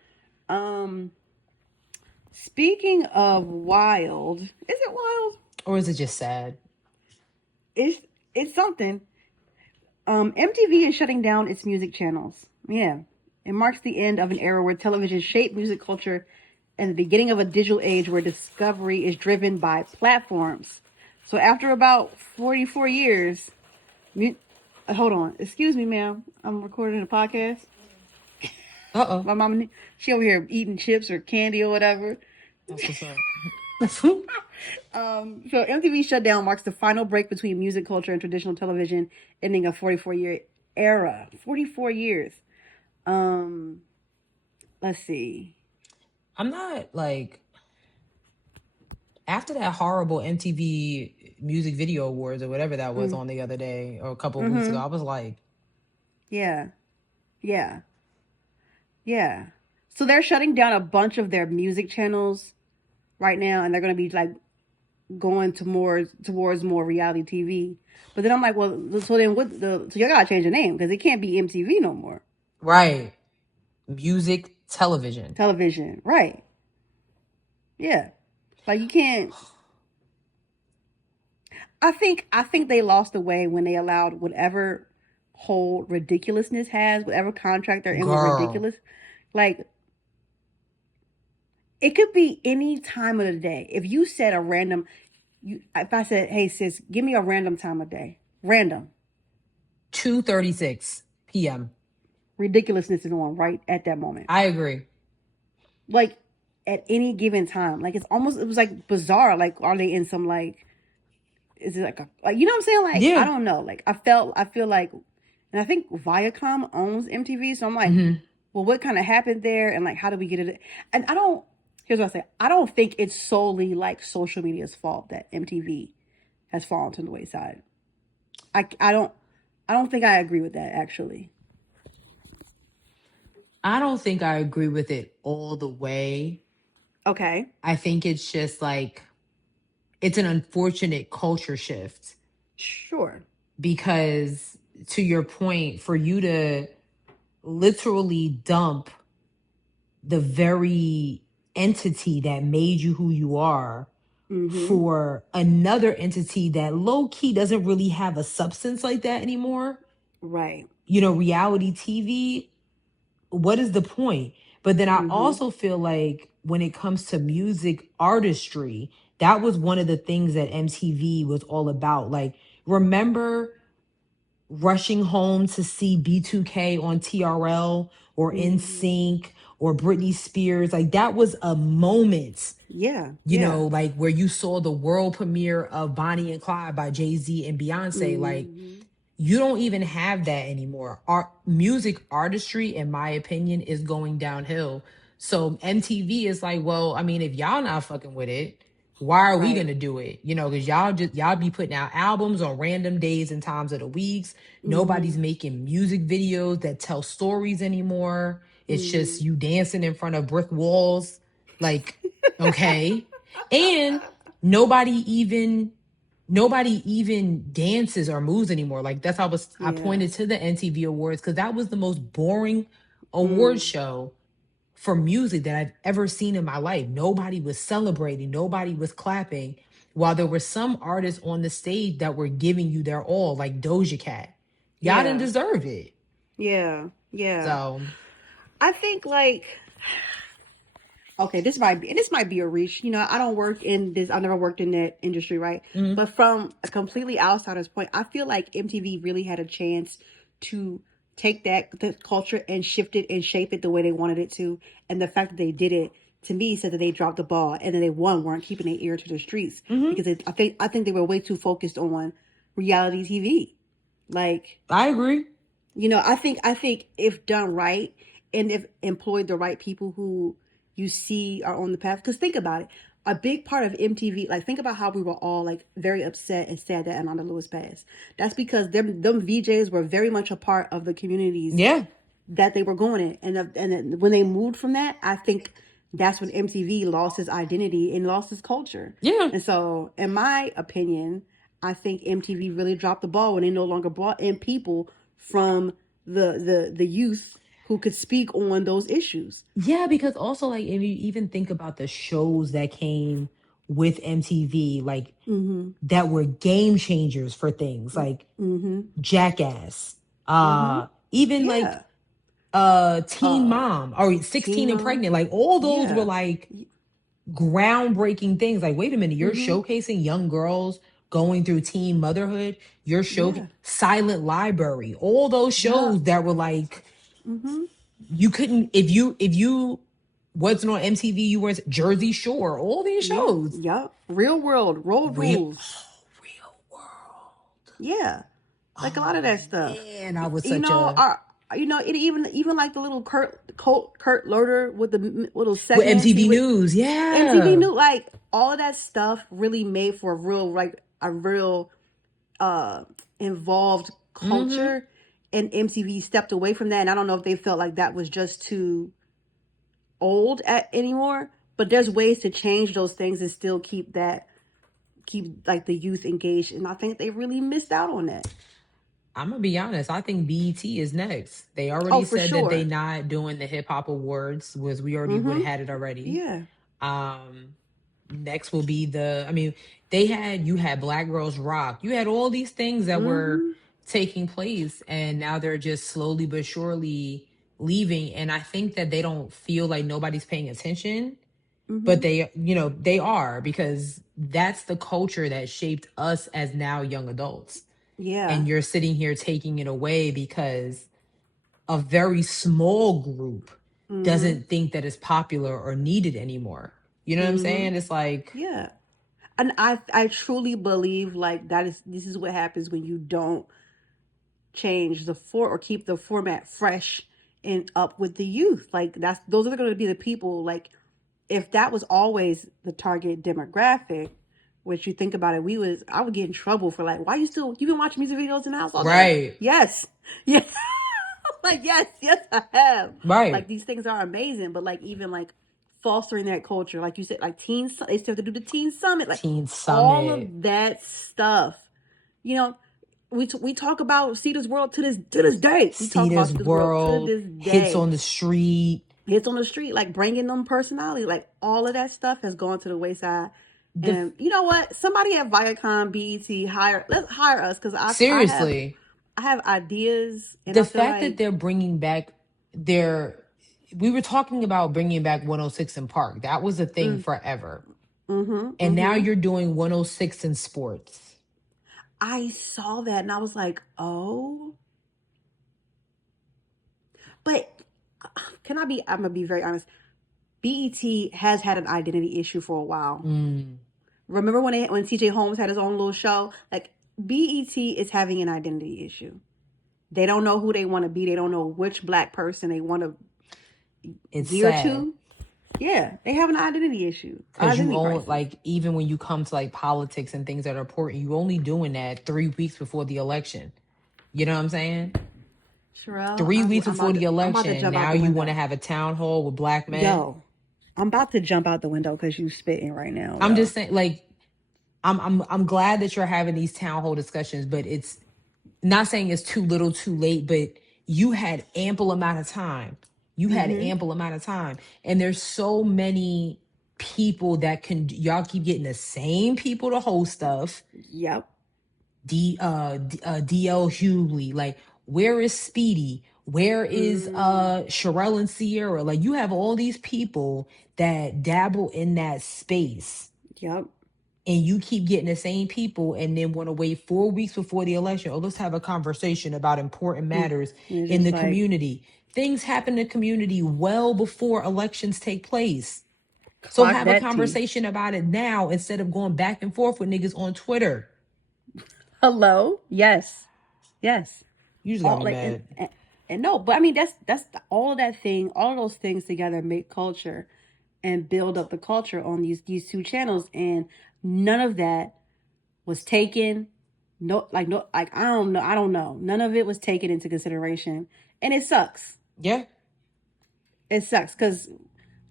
Speaking of wild, is it wild or is it just sad? It's something. MTV is shutting down its music channels. Yeah, it marks the end of an era where television shaped music culture and the beginning of a digital age where discovery is driven by platforms. So after about 44 years, hold on, excuse me, ma'am, I'm recording a podcast. My mom, she over here eating chips or candy or whatever. That's what's up. So MTV shutdown marks the final break between music culture and traditional television, ending a 44-year era. 44 years. Let's see. I'm not like after that horrible MTV Music Video Awards or whatever that was on the other day or a couple of weeks ago. I was like, yeah. So they're shutting down a bunch of their music channels right now, and they're going to be like going towards more reality TV. But then I'm like, well, so then so you gotta change the name because it can't be MTV no more. Right. Music television. Right. Yeah. Like you can't. I think they lost the way when they allowed whatever hold ridiculousness has, whatever contract they're in with ridiculous. Like it could be any time of the day. If you said a random, if I said, hey sis, give me a random time of day. Random. 2:36 p.m. Ridiculousness is on right at that moment. I agree. Like at any given time. Like it was like bizarre. Like are they in some like is it like you know what I'm saying? Like I don't know. Like I feel like and I think Viacom owns MTV, so I'm like, well what kind of happened there and like how did we get it? And here's what I say. I don't think it's solely like social media's fault that MTV has fallen to the wayside. I don't think I agree with that actually. I don't think I agree with it all the way. Okay. I think it's just like, it's an unfortunate culture shift. Sure. Because to your point, for you to literally dump the very entity that made you who you are for another entity that low key doesn't really have a substance like that anymore. Right. You know, reality TV, what is the point? But then I also feel like when it comes to music artistry, that was one of the things that MTV was all about. Like, remember rushing home to see B2K on TRL or NSYNC or Britney Spears? Like, that was a moment. Yeah. You know, like where you saw the world premiere of Bonnie and Clyde by Jay-Z and Beyonce. Like, you don't even have that anymore. Our music artistry, in my opinion, is going downhill. So MTV is like, well, I mean, if y'all not fucking with it, why are we gonna do it? You know, because y'all be putting out albums on random days and times of the weeks. Nobody's making music videos that tell stories anymore. It's just you dancing in front of brick walls. Like, okay. And nobody even dances or moves anymore. Like, that's how I pointed to the MTV Awards, because that was the most boring award show for music that I've ever seen in my life. Nobody was celebrating, nobody was clapping, while there were some artists on the stage that were giving you their all, like Doja Cat. Y'all didn't deserve it. Yeah. So I think, like, okay, this might be a reach. You know, I don't work in this. I've never worked in that industry, right? But from a completely outsider's point, I feel like MTV really had a chance to take the culture and shift it and shape it the way they wanted it to. And the fact that they did it, to me, said that they dropped the ball and then they weren't keeping their ear to the streets, because I think they were way too focused on reality TV. Like, I agree. you know, I think if done right and if employed the right people who you see are on the path, because think about it, a big part of MTV, like, think about how we were all like very upset and sad that Ananda Lewis passed. That's because them VJs were very much a part of the communities that they were going in, and when they moved from that, I think that's when MTV lost its identity and lost its culture. Yeah. And so, in my opinion, I think MTV really dropped the ball when they no longer brought in people from the youth who could speak on those issues. Yeah, because also, like, if you even think about the shows that came with MTV, like, that were game changers for things like Jackass, even like Teen Mom or 16 and Pregnant, like, all those were like groundbreaking things. Like, wait a minute, you're showcasing young girls going through teen motherhood. You're Silent Library, all those shows that were like, you couldn't, if you wasn't on MTV, you were Jersey Shore, all these shows. Real World, Road Rules. Real World. Yeah. Like, a lot of that stuff. And I was such it even like the little Kurt Loder with the little segment with MTV News. Yeah. MTV News, like, all of that stuff really made for a real involved culture. And MTV stepped away from that, and I don't know if they felt like that was just too old anymore. But there's ways to change those things and still keep like the youth engaged, and I think they really missed out on that. I'm gonna be honest. I think BET is next. They already said that they not doing the hip hop awards. We already would have had it already. Yeah. Next will be you had Black Girls Rock. You had all these things that were taking place, and now they're just slowly but surely leaving. And I think that they don't feel like nobody's paying attention, but they are, because that's the culture that shaped us as now young adults. Yeah. And you're sitting here taking it away because a very small group doesn't think that it's popular or needed anymore. You know what I'm saying? It's like, yeah. And I truly believe, like, this is what happens when you don't change or keep the format fresh and up with the youth. Like, those are going to be the people, like, if that was always the target demographic, which you think about it, I would get in trouble for, like, why you been watching music videos in the house all day? Right. Yes. Yes. Like, yes, I have. Right. Like, these things are amazing, but like, even like fostering that culture, like you said, like they still have to do the teen summit, like Teen all Summit. of that stuff. You know, we talk about Cedar's World to this day. We talk about Cedar's Cedar's World to World, this hits day. on the street. Hits on the street, like bringing them personality, like all of that stuff has gone to the wayside. And you know what? Somebody at Viacom, BET, let's hire us, because seriously, I have ideas, and the I feel fact like that they're bringing back we were talking about bringing back 106 in Park. That was a thing forever. And now you're doing 106 in sports. I saw that and I was like, oh. But I'm gonna be very honest. BET has had an identity issue for a while. Remember when TJ Holmes had his own little show? Like, BET is having an identity issue. They don't know who they want to be. They don't know which black person they want to gear to. Yeah, they have an identity issue. Because you own, like, even when you come to like politics and things that are important, you only doing that 3 weeks before the election. You know what I'm saying? Sherelle, 3 weeks before the election, now you want to have a town hall with black men. Yo, I'm about to jump out the window because you spitting right now. I'm just saying, like, I'm glad that you're having these town hall discussions, but it's not saying it's too little, too late, but you had ample amount of time. And there's so many people that y'all keep getting the same people to host stuff. Yep. DL Hughley, like, where is Speedy? Where is Sherelle and Sierra? Like, you have all these people that dabble in that space. Yep. And you keep getting the same people and then want to wait 4 weeks before the election. Oh, let's have a conversation about important matters in the community. Things happen in the community well before elections take place. So have a conversation about it now instead of going back and forth with niggas on Twitter. Hello? Yes. You just got me mad. And no, but I mean, that's all of those things together make culture and build up the culture on these two channels, and none of that was taken. I don't know. None of it was taken into consideration, and it sucks. Yeah, it sucks because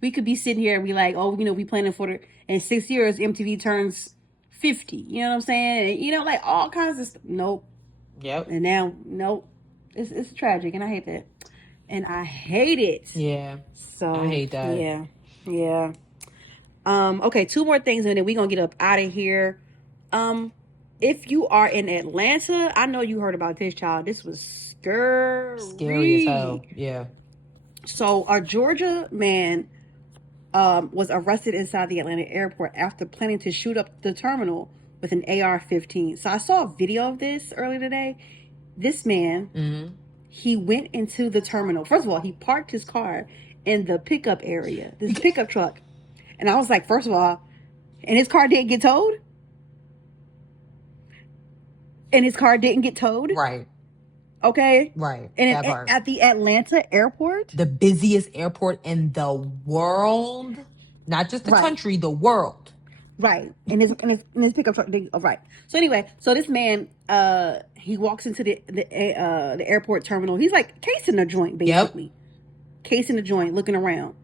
we could be sitting here and be like, oh, we planning for in 6 years MTV turns 50. You know what I'm saying? And, like all kinds of stuff. Nope. Yep. And now, nope. It's tragic, and I hate that. And I hate it. Yeah. So I hate that. Yeah. Okay, 2 more things, and then we're gonna get up out of here. If you are in Atlanta, I know you heard about this, child. This was scary as hell. Yeah. So a Georgia man was arrested inside the Atlanta airport after planning to shoot up the terminal with an AR-15. So I saw a video of this earlier today. This man, he went into the terminal. First of all, he parked his car in the pickup area, this pickup truck. And I was like, first of all, and his car didn't get towed? Right. Okay. Right. And at the Atlanta airport? The busiest airport in the world. Not just the country, the world. Right. And his pickup truck. Right. So anyway, this man, he walks into the airport terminal. He's like casing a joint, basically. Yep. Casing a joint, looking around.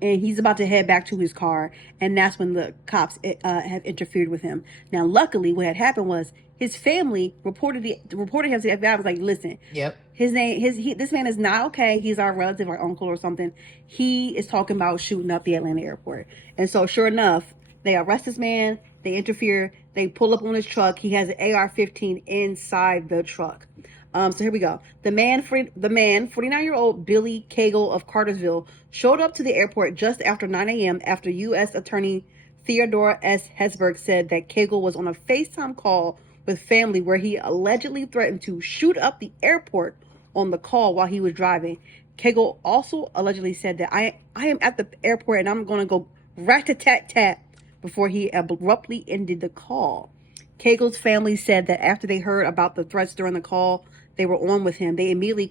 And he's about to head back to his car. And that's when the cops have interfered with him. Now, luckily, what had happened was his family reported him to the FBI. I was like, listen. Yep. This man is not okay. He's our relative, our uncle or something. He is talking about shooting up the Atlanta airport. And so, sure enough, they arrest this man. They interfere. They pull up on his truck. He has an AR-15 inside the truck. So here we go. The man, 49-year-old Billy Cagle of Cartersville, showed up to the airport just after 9 a.m. after U.S. Attorney Theodore S. Hesberg said that Cagle was on a FaceTime call with family where he allegedly threatened to shoot up the airport on the call while he was driving. Cagle also allegedly said that I am at the airport and I'm going to go rat-a-tat-tat before he abruptly ended the call. Cagle's family said that after they heard about the threats during the call they were on with him, they immediately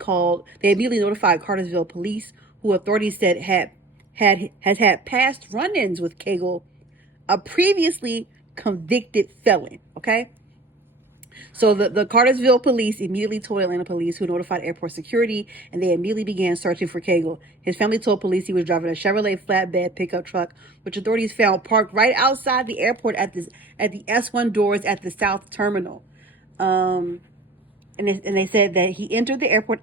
notified Cartersville police, who authorities said has had past run-ins with Cagle, a previously convicted felon. Okay. So the Cartersville police immediately told Atlanta police, who notified airport security, and they immediately began searching for Cagle. His family told police he was driving a Chevrolet flatbed pickup truck, which authorities found parked right outside the airport at the S1 doors at the South Terminal. And they said that he entered the airport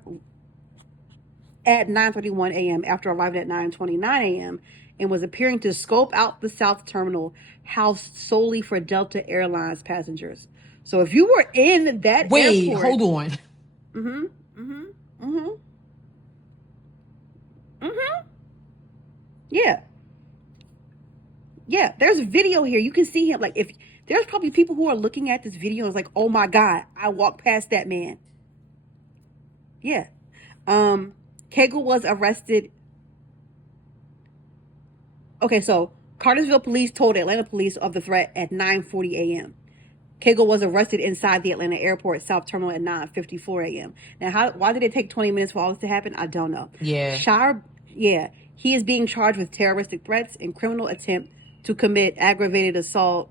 at 9:31 a.m. after arriving at 9:29 a.m. and was appearing to scope out the South Terminal, housed solely for Delta Airlines passengers. So if you were in that Wait, airport, hold on. Yeah. Yeah, there's video here. You can see him. Like, if there's probably people who are looking at this video and is like, oh my God, I walked past that man. Yeah. Cagle was arrested. Okay, so Cartersville police told Atlanta police of the threat at 9:40 a.m. Cagle was arrested inside the Atlanta airport South Terminal at 9:54 a.m. Now, why did it take 20 minutes for all this to happen? I don't know. Yeah. He is being charged with terroristic threats and criminal attempt to commit aggravated assault,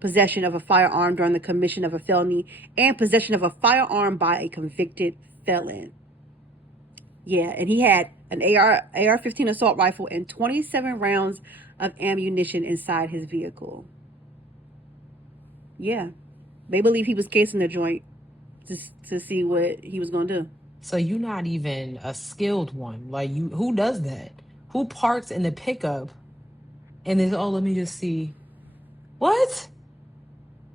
possession of a firearm during the commission of a felony, and possession of a firearm by a convicted felon. Yeah, and he had an AR-15 assault rifle and 27 rounds of ammunition inside his vehicle. Yeah, they believe he was casing the joint to see what he was going to do. So you're not even a skilled one. Like, who does that? Who parks in the pickup and is, oh, let me just see. What?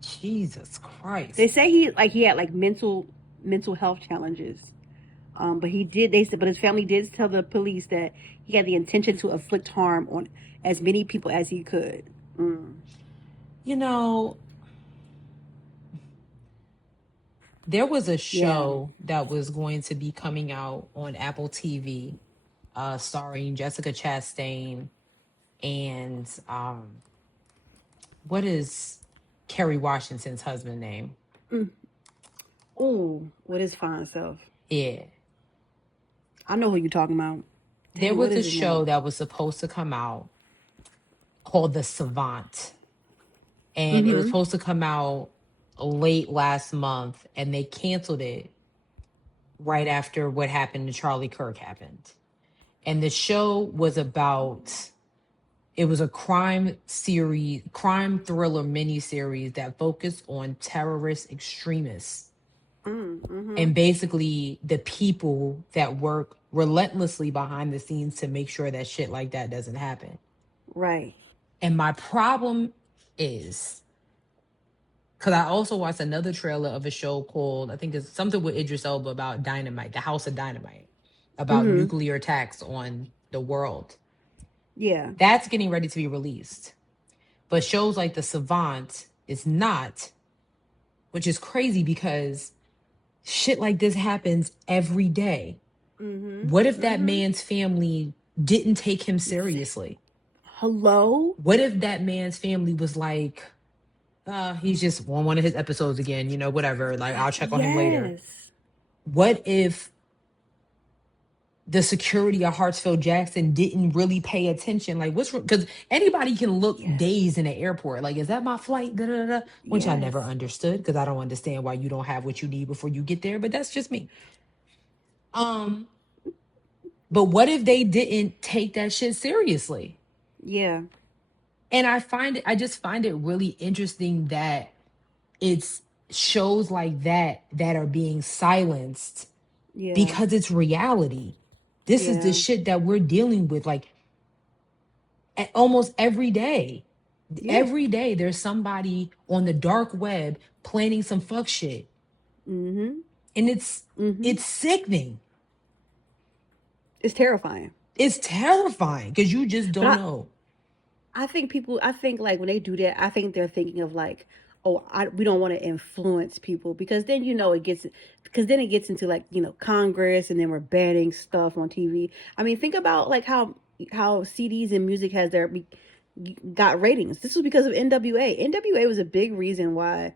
Jesus Christ. They say he had like mental health challenges. But his family did tell the police that he had the intention to inflict harm on as many people as he could. You know, there was a show that was going to be coming out on Apple TV, starring Jessica Chastain and what is Kerry Washington's husband's name? Oh, what is fine self? Yeah. I know who you're talking about. There was a show that was supposed to come out called The Savant. And it was supposed to come out late last month, and they canceled it right after what happened to Charlie Kirk happened. And the show was it was a crime thriller miniseries that focused on terrorist extremists. And basically the people that work relentlessly behind the scenes to make sure that shit like that doesn't happen. Right. And my problem is, because I also watched another trailer of a show called, I think it's something with Idris Elba about dynamite, the House of Dynamite, about nuclear attacks on the world. Yeah. That's getting ready to be released. But shows like The Savant is not, which is crazy because shit like this happens every day. What if that man's family didn't take him seriously? Hello? What if that man's family was like, he's just on one of his episodes again, whatever, like I'll check on him later. What if the security of Hartsfield Jackson didn't really pay attention? Like, because anybody can look dazed in the airport. Like, is that my flight? Which I never understood, because I don't understand why you don't have what you need before you get there, but that's just me. But what if they didn't take that shit seriously? Yeah. And I just find it really interesting that it's shows like that are being silenced because it's reality. This is the shit that we're dealing with, like, almost every day. Every day there's somebody on the dark web planning some fuck shit. And it's sickening. It's terrifying. It's terrifying because you just don't know. I think like when they do that, I think they're thinking of like, we don't want to influence people, because then it gets into like, Congress, and then we're banning stuff on TV. I mean, think about like how CDs and music got ratings. This was because of NWA. NWA was a big reason why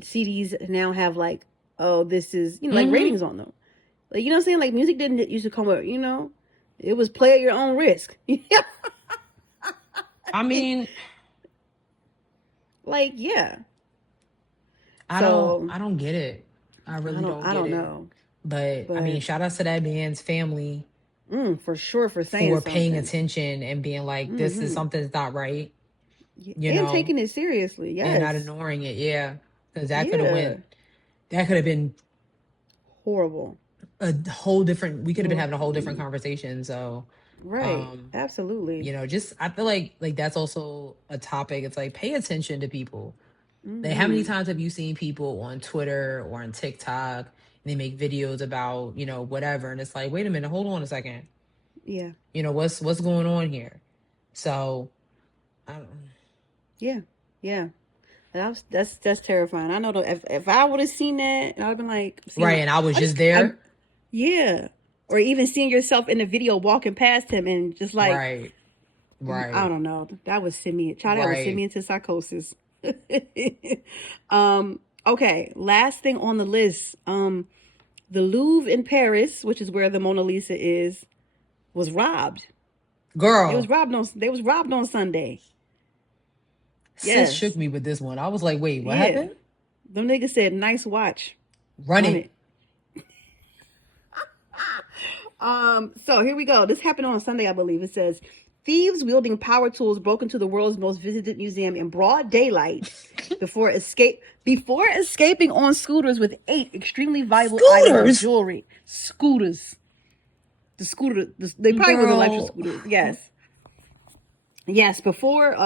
CDs now have like, this is like ratings on them. Like, what I'm saying? Like, music didn't used to come up, it was play at your own risk. I mean, like, yeah. I don't get it. I really don't get it. Know. But I mean, shout out to that man's family. For sure, for saying something. Paying attention and being like, this is something's not right. You know, taking it seriously, yes. And not ignoring it, yeah. Because that could have been horrible. A whole different, we could have been having a whole different conversation. So right, absolutely. You know, just I feel like that's also a topic. It's like, pay attention to people. Like, how many times have you seen people on Twitter or on TikTok and they make videos about, you know, whatever, and it's like, wait a minute, hold on a second. Yeah. You know, what's going on here? So I don't know. Yeah. That's terrifying. I know if I would have seen that, I'd have been like, right, and I was just there. Yeah. Or even seeing yourself in the video walking past him and just like, right. I don't know. That would send me, that would send me into psychosis. Okay. Last thing on the list. The Louvre in Paris, which is where the Mona Lisa is, was robbed. Girl. They was robbed on Sunday. Sis shook me with this one. I was like, wait, what happened? Them niggas said, nice watch. Run it. So here we go. This happened on Sunday, I believe. It says, thieves wielding power tools broke into the world's most visited museum in broad daylight before escaping on scooters with 8 extremely valuable items of jewelry. Scooters. They probably were electric scooters. Yes, before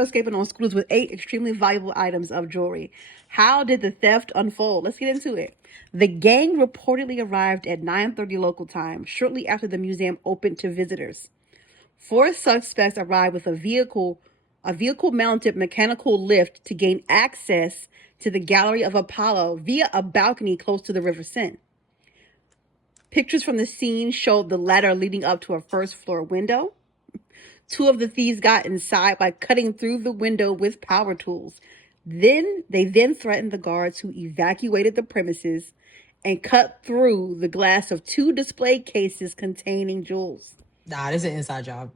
escaping on scooters with 8 extremely valuable items of jewelry. How did the theft unfold? Let's get into it. The gang reportedly arrived at 9:30 local time, shortly after the museum opened to visitors. 4 suspects arrived with a vehicle-mounted mechanical lift to gain access to the Gallery of Apollo via a balcony close to the River Seine. Pictures from the scene showed the ladder leading up to a first-floor window. 2 of the thieves got inside by cutting through the window with power tools. They threatened the guards, who evacuated the premises and cut through the glass of 2 display cases containing jewels. Nah, this is an inside job.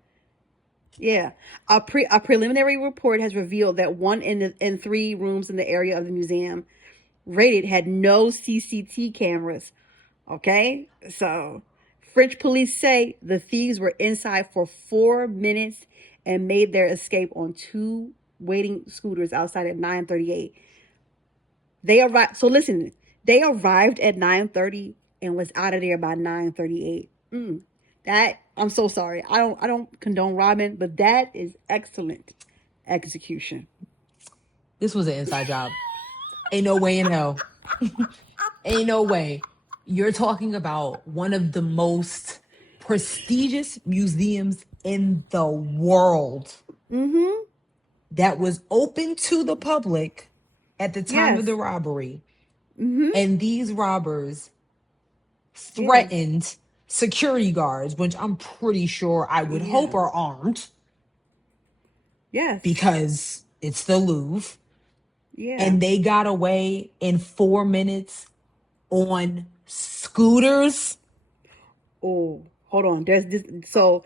Yeah. A preliminary report has revealed that 1 in 3 rooms in the area of the museum raided had no CCTV cameras. Okay? So French police say the thieves were inside for 4 minutes and made their escape on 2 waiting scooters outside at 9:38. They arrived. So listen, they arrived at 9:30 and was out of there by 9:38. That, I'm so sorry. I don't condone robbing, but that is excellent execution. This was an inside job. Ain't no way in hell. Ain't no way. You're talking about one of the most prestigious museums in the world. That was open to the public at the time of the robbery. And these robbers threatened security guards, which I'm pretty sure I would hope are armed. Yes. Because it's the Louvre. Yeah. And they got away in 4 minutes on scooters. Oh, hold on. There's this. So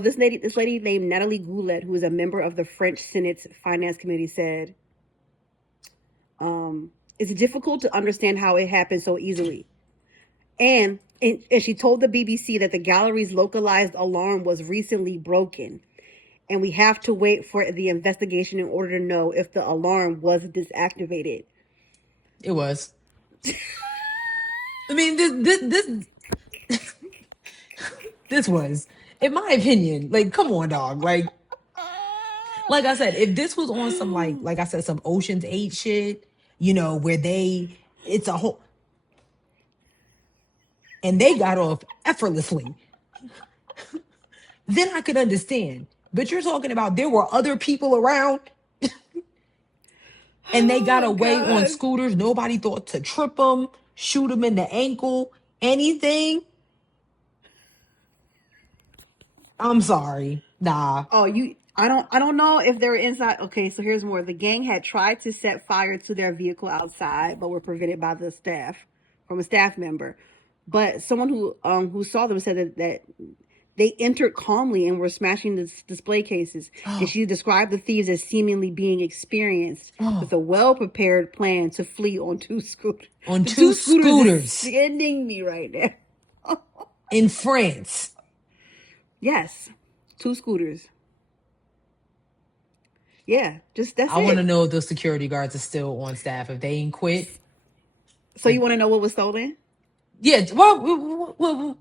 this lady named Natalie Goulet, who is a member of the French Senate's Finance Committee, said, it's difficult to understand how it happened so easily. And she told the BBC that the gallery's localized alarm was recently broken. And we have to wait for the investigation in order to know if the alarm was disactivated. It was. I mean, this was, in my opinion, like, come on, dog. Like I said, if this was on some, like I said, some Ocean's 8 shit, you know, where it's a whole, and they got off effortlessly, then I could understand. But you're talking about there were other people around and they got away on scooters. Nobody thought to trip them, shoot them in the ankle, anything. I'm sorry. Nah. Oh, I don't know if they were inside. Okay, so here's more. The gang had tried to set fire to their vehicle outside, but were prevented by the staff, from a staff member. But someone who saw them said that They entered calmly and were smashing the display cases. And she described the thieves as seemingly being experienced with a well-prepared plan to flee on 2 scooters. On the 2 scooters is sending me right now. In France. Yes. 2 scooters. Yeah, that's it. I want to know if those security guards are still on staff, if they ain't quit. So you want to know what was stolen? Yeah. Well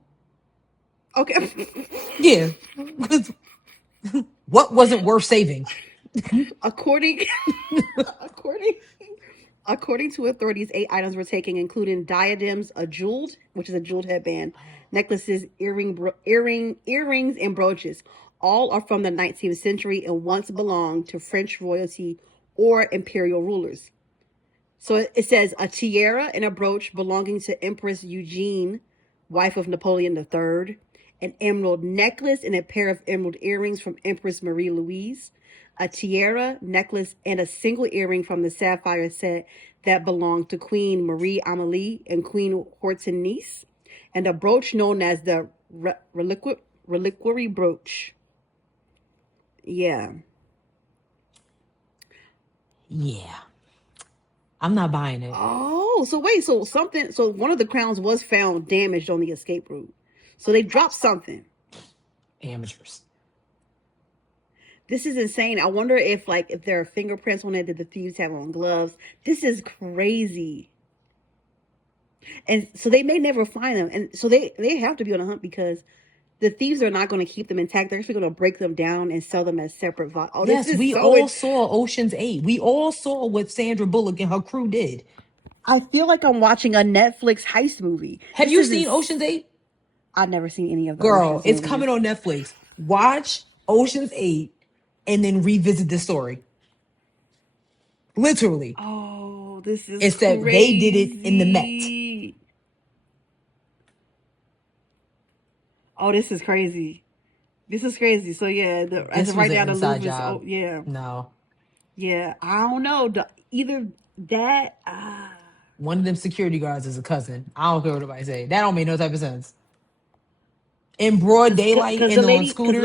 okay. Yeah. What wasn't worth saving? According to authorities, 8 items were taken, including diadems, which is a jeweled headband, necklaces, earrings, and brooches. All are from the 19th century and once belonged to French royalty or imperial rulers. So it says a tiara and a brooch belonging to Empress Eugenie, wife of Napoleon III, an emerald necklace and a pair of emerald earrings from Empress Marie Louise, a tiara, necklace, and a single earring from the sapphire set that belonged to Queen Marie Amélie and Queen Hortense, and a brooch known as the reliquary brooch. Yeah. I'm not buying it. Oh, so wait, so one of the crowns was found damaged on the escape route. So they dropped something. Amateurs. This is insane. I wonder if there are fingerprints on it that the thieves have on gloves. This is crazy. And so they may never find them. And so they have to be on a hunt because the thieves are not going to keep them intact. They're actually going to break them down and sell them as separate. Yes, we all saw Ocean's 8. We all saw what Sandra Bullock and her crew did. I feel like I'm watching a Netflix heist movie. Have you seen Ocean's 8? I've never seen any of the Girl, it's coming on Netflix. Watch Ocean's 8 and then revisit the story. Literally. Oh, this is Except crazy. They did it in the Met. Oh, this is crazy. This is crazy. So yeah, as of right now, the Louvre is, yeah. No. Yeah, I don't know. Either that. One of them security guards is a cousin. I don't care what anybody say. That don't make no type of sense. In broad daylight and on scooters.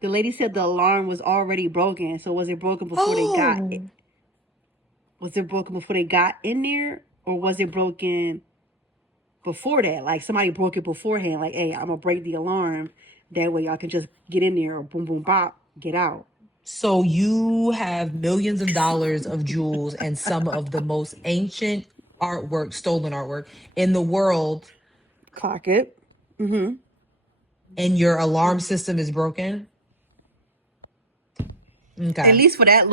The lady said the alarm was already broken. So was it broken before they got it? Was it broken before they got in there, or was it broken before that? Like somebody broke it beforehand. Like, hey, I'm gonna break the alarm. That way y'all can just get in there or boom boom bop, get out. So you have millions of dollars of jewels and some of the most ancient artwork, stolen artwork in the world. Clock it. Mm-hmm. And your alarm system is broken. Okay. At least for that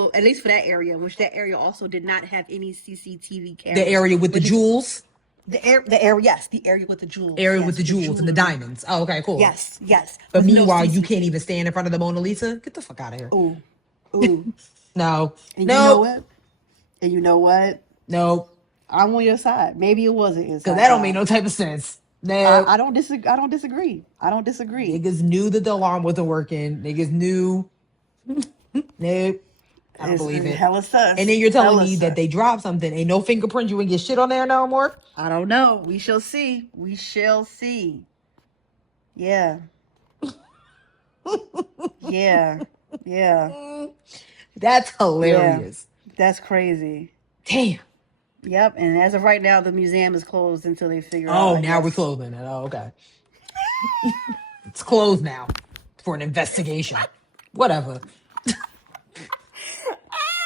area, which that area also did not have any CCTV cameras. The area with the jewels. The area, yes, the area with the jewels. With the jewels and the diamonds. Oh, okay, cool. Yes. But meanwhile, you can't even stand in front of the Mona Lisa. Get the fuck out of here. Ooh. No. And you know what? Nope. I'm on your side. Maybe it wasn't inside. Because that don't make no type of sense. No. I don't disagree. Niggas knew that the alarm wasn't working. Niggas knew. Nope. I don't believe it. Hella sus. And then you're telling me that they dropped something. Ain't no fingerprint. You ain't get shit on there no more? I don't know. We shall see. Yeah. Yeah. That's hilarious. Yeah. That's crazy. Damn. Yep. And as of right now, the museum is closed until they figure out. Oh, now we're closing it. Oh, okay. It's closed now for an investigation. Whatever.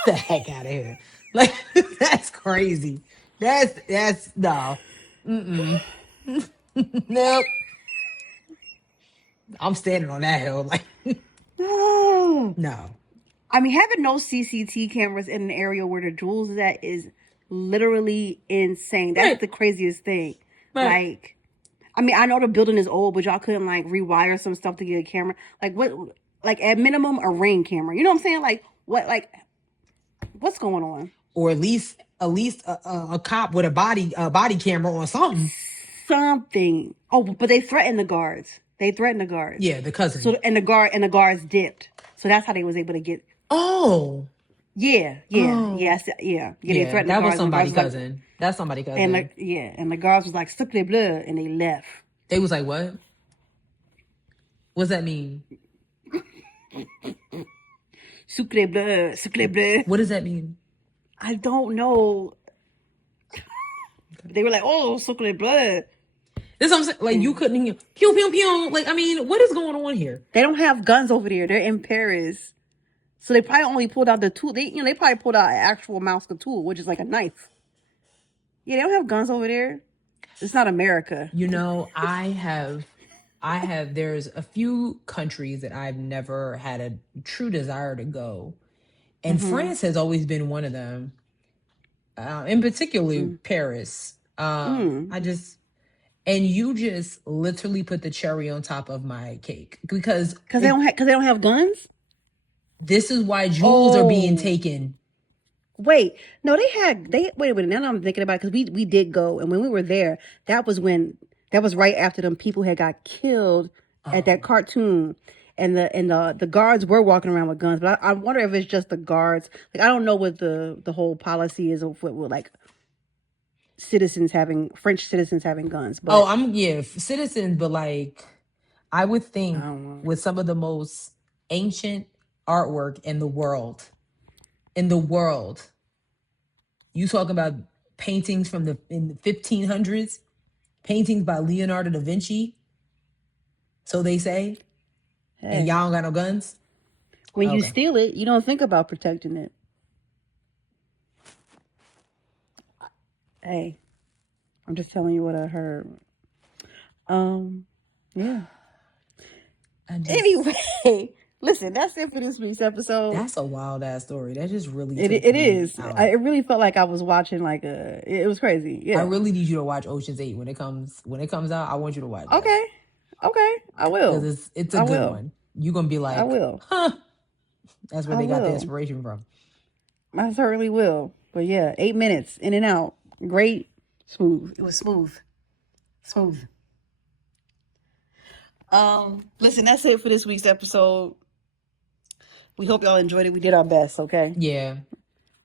The heck out of here. Like, that's crazy. That's no. Nope. I'm standing on that hill. Like, no. I mean, having no CCTV cameras in an area where the jewels is at is literally insane. That's the craziest thing. Like, I mean, I know the building is old, but y'all couldn't like rewire some stuff to get a camera. Like what? Like at minimum, a Ring camera. You know what I'm saying? Like what? Like what's going on? Or at least a cop with a body camera on something. Something. Oh, but they threatened the guards. Yeah, the cousin. So and the guards dipped. So that's how they was able to get. Oh. Yeah. They threatened that the guards. Was somebody's cousin. That's somebody's cousin. And the guards was like, "Suck their blood," and they left. They was like, what? What's that mean? Sucre bleu, sucre bleu. What does that mean? I don't know. They were like, oh, sucre bleu. That's what I'm saying. Like, you couldn't hear pew, pew, pew. Like, I mean, what is going on here? They don't have guns over there. They're in Paris. So they probably only pulled out the tool. They probably pulled out an actual mouse tool, which is like a knife. Yeah, they don't have guns over there. It's not America. You know, there's a few countries that I've never had a true desire to go. And France has always been one of them. In particular, Paris. And you just literally put the cherry on top of my cake because they don't have guns. This is why jewels are being taken. Wait, no, wait a minute. Now I'm thinking about it, because we did go, and when we were there, that was right after them people had got killed at that cartoon, and the guards were walking around with guns. But I wonder if it's just the guards. Like, I don't know what the whole policy is of what, like, French citizens having guns. But citizens, but like, I would think with some of the most ancient artwork in the world, you talking about paintings in the 1500s, paintings by Leonardo da Vinci, so they say, and y'all don't got no guns? When you steal it, you don't think about protecting it. Hey, I'm just telling you what I heard. Yeah. Anyway, listen, that's it for this week's episode. That's a wild ass story. That just really it is. It really felt like I was watching it was crazy. Yeah. I really need you to watch Ocean's 8 when it comes out. I want you to watch it. Okay, I will. Because it's a good one. You're gonna be like, I will. Huh. That's where they got the inspiration from. I certainly will. But yeah, 8 minutes in and out. Great. Smooth. It was smooth. Listen, that's it for this week's episode. We hope y'all enjoyed it. We did our best, okay? Yeah.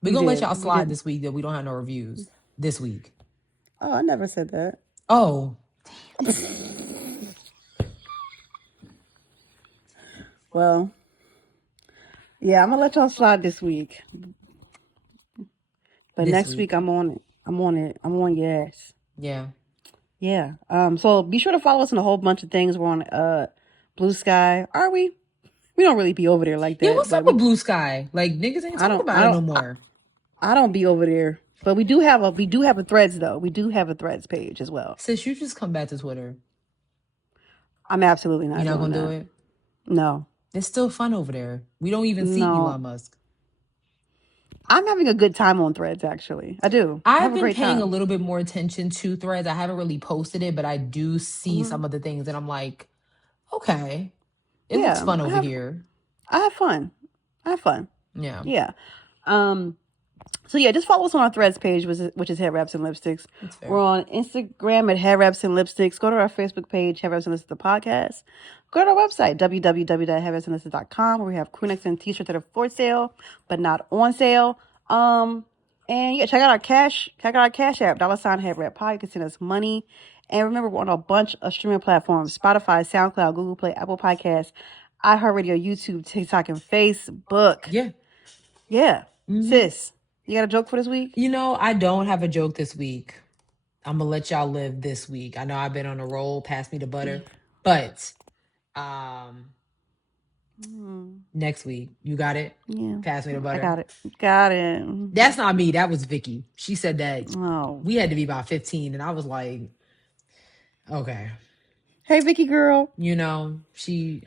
We're going to let y'all slide this week that we don't have no reviews this week. Oh, I never said that. Oh. Well, yeah, I'm going to let y'all slide this week. But next week, I'm on it. I'm on your ass. Yeah. Yeah. So be sure to follow us on a whole bunch of things. We're on Bluesky. Are we? We don't really be over there like that. Yeah, what's up with Bluesky? Like, niggas ain't talking about it no more. I don't be over there. But we do have a Threads, though. We do have a Threads page as well. Sis, you just come back to Twitter. I'm absolutely not. You're not gonna do it? No. It's still fun over there. We don't even see Elon Musk. I'm having a good time on Threads, actually. I do. I've been paying a little bit more attention to Threads. I haven't really posted it, but I do see some of the things, and I'm like, okay, it looks fun over here. I have fun. Yeah. Yeah. So yeah, just follow us on our Threads page, which is Head Wraps and Lipsticks. We're on Instagram at Head Wraps and Lipsticks. Go to our Facebook page, Head Wraps and Lipsticks the podcast. Go to our website, www.headwrapsandlipsticks.com, where we have crew necks and t-shirts that are for sale, but not on sale. And yeah, check out our Cash App, $Headwrappod. You can send us money. And remember, we're on a bunch of streaming platforms: Spotify, SoundCloud, Google Play, Apple Podcasts, iHeartRadio, YouTube, TikTok, and Facebook. Yeah. Sis, you got a joke for this week? You know, I don't have a joke this week. I'm gonna let y'all live this week. I know I've been on a roll. Pass me the butter. But next week, you got it? Yeah. Pass me the butter. I got it. That's not me. That was Vicky. She said that we had to be about 15, and I was like, okay. Hey, Vicky girl. You know, and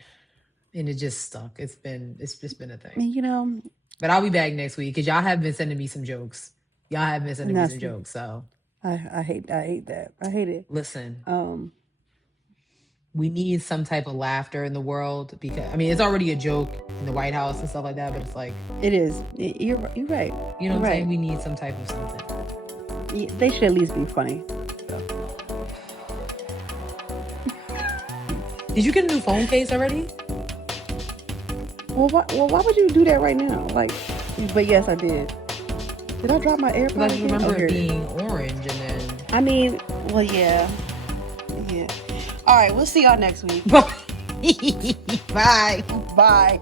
it just stuck. It's just been a thing. You know. But I'll be back next week because y'all have been sending me some jokes. So I hate that. I hate it. Listen. We need some type of laughter in the world because, I mean, it's already a joke in the White House and stuff like that, but it's like... It is. You're right. You know what I'm saying? We need some type of something. They should at least be funny. So. Did you get a new phone case already? Well, why would you do that right now? But yes, I did. Did I drop my AirPods? Like, you remember it being orange and then... I mean, well, yeah. All right, we'll see y'all next week. Bye. Bye.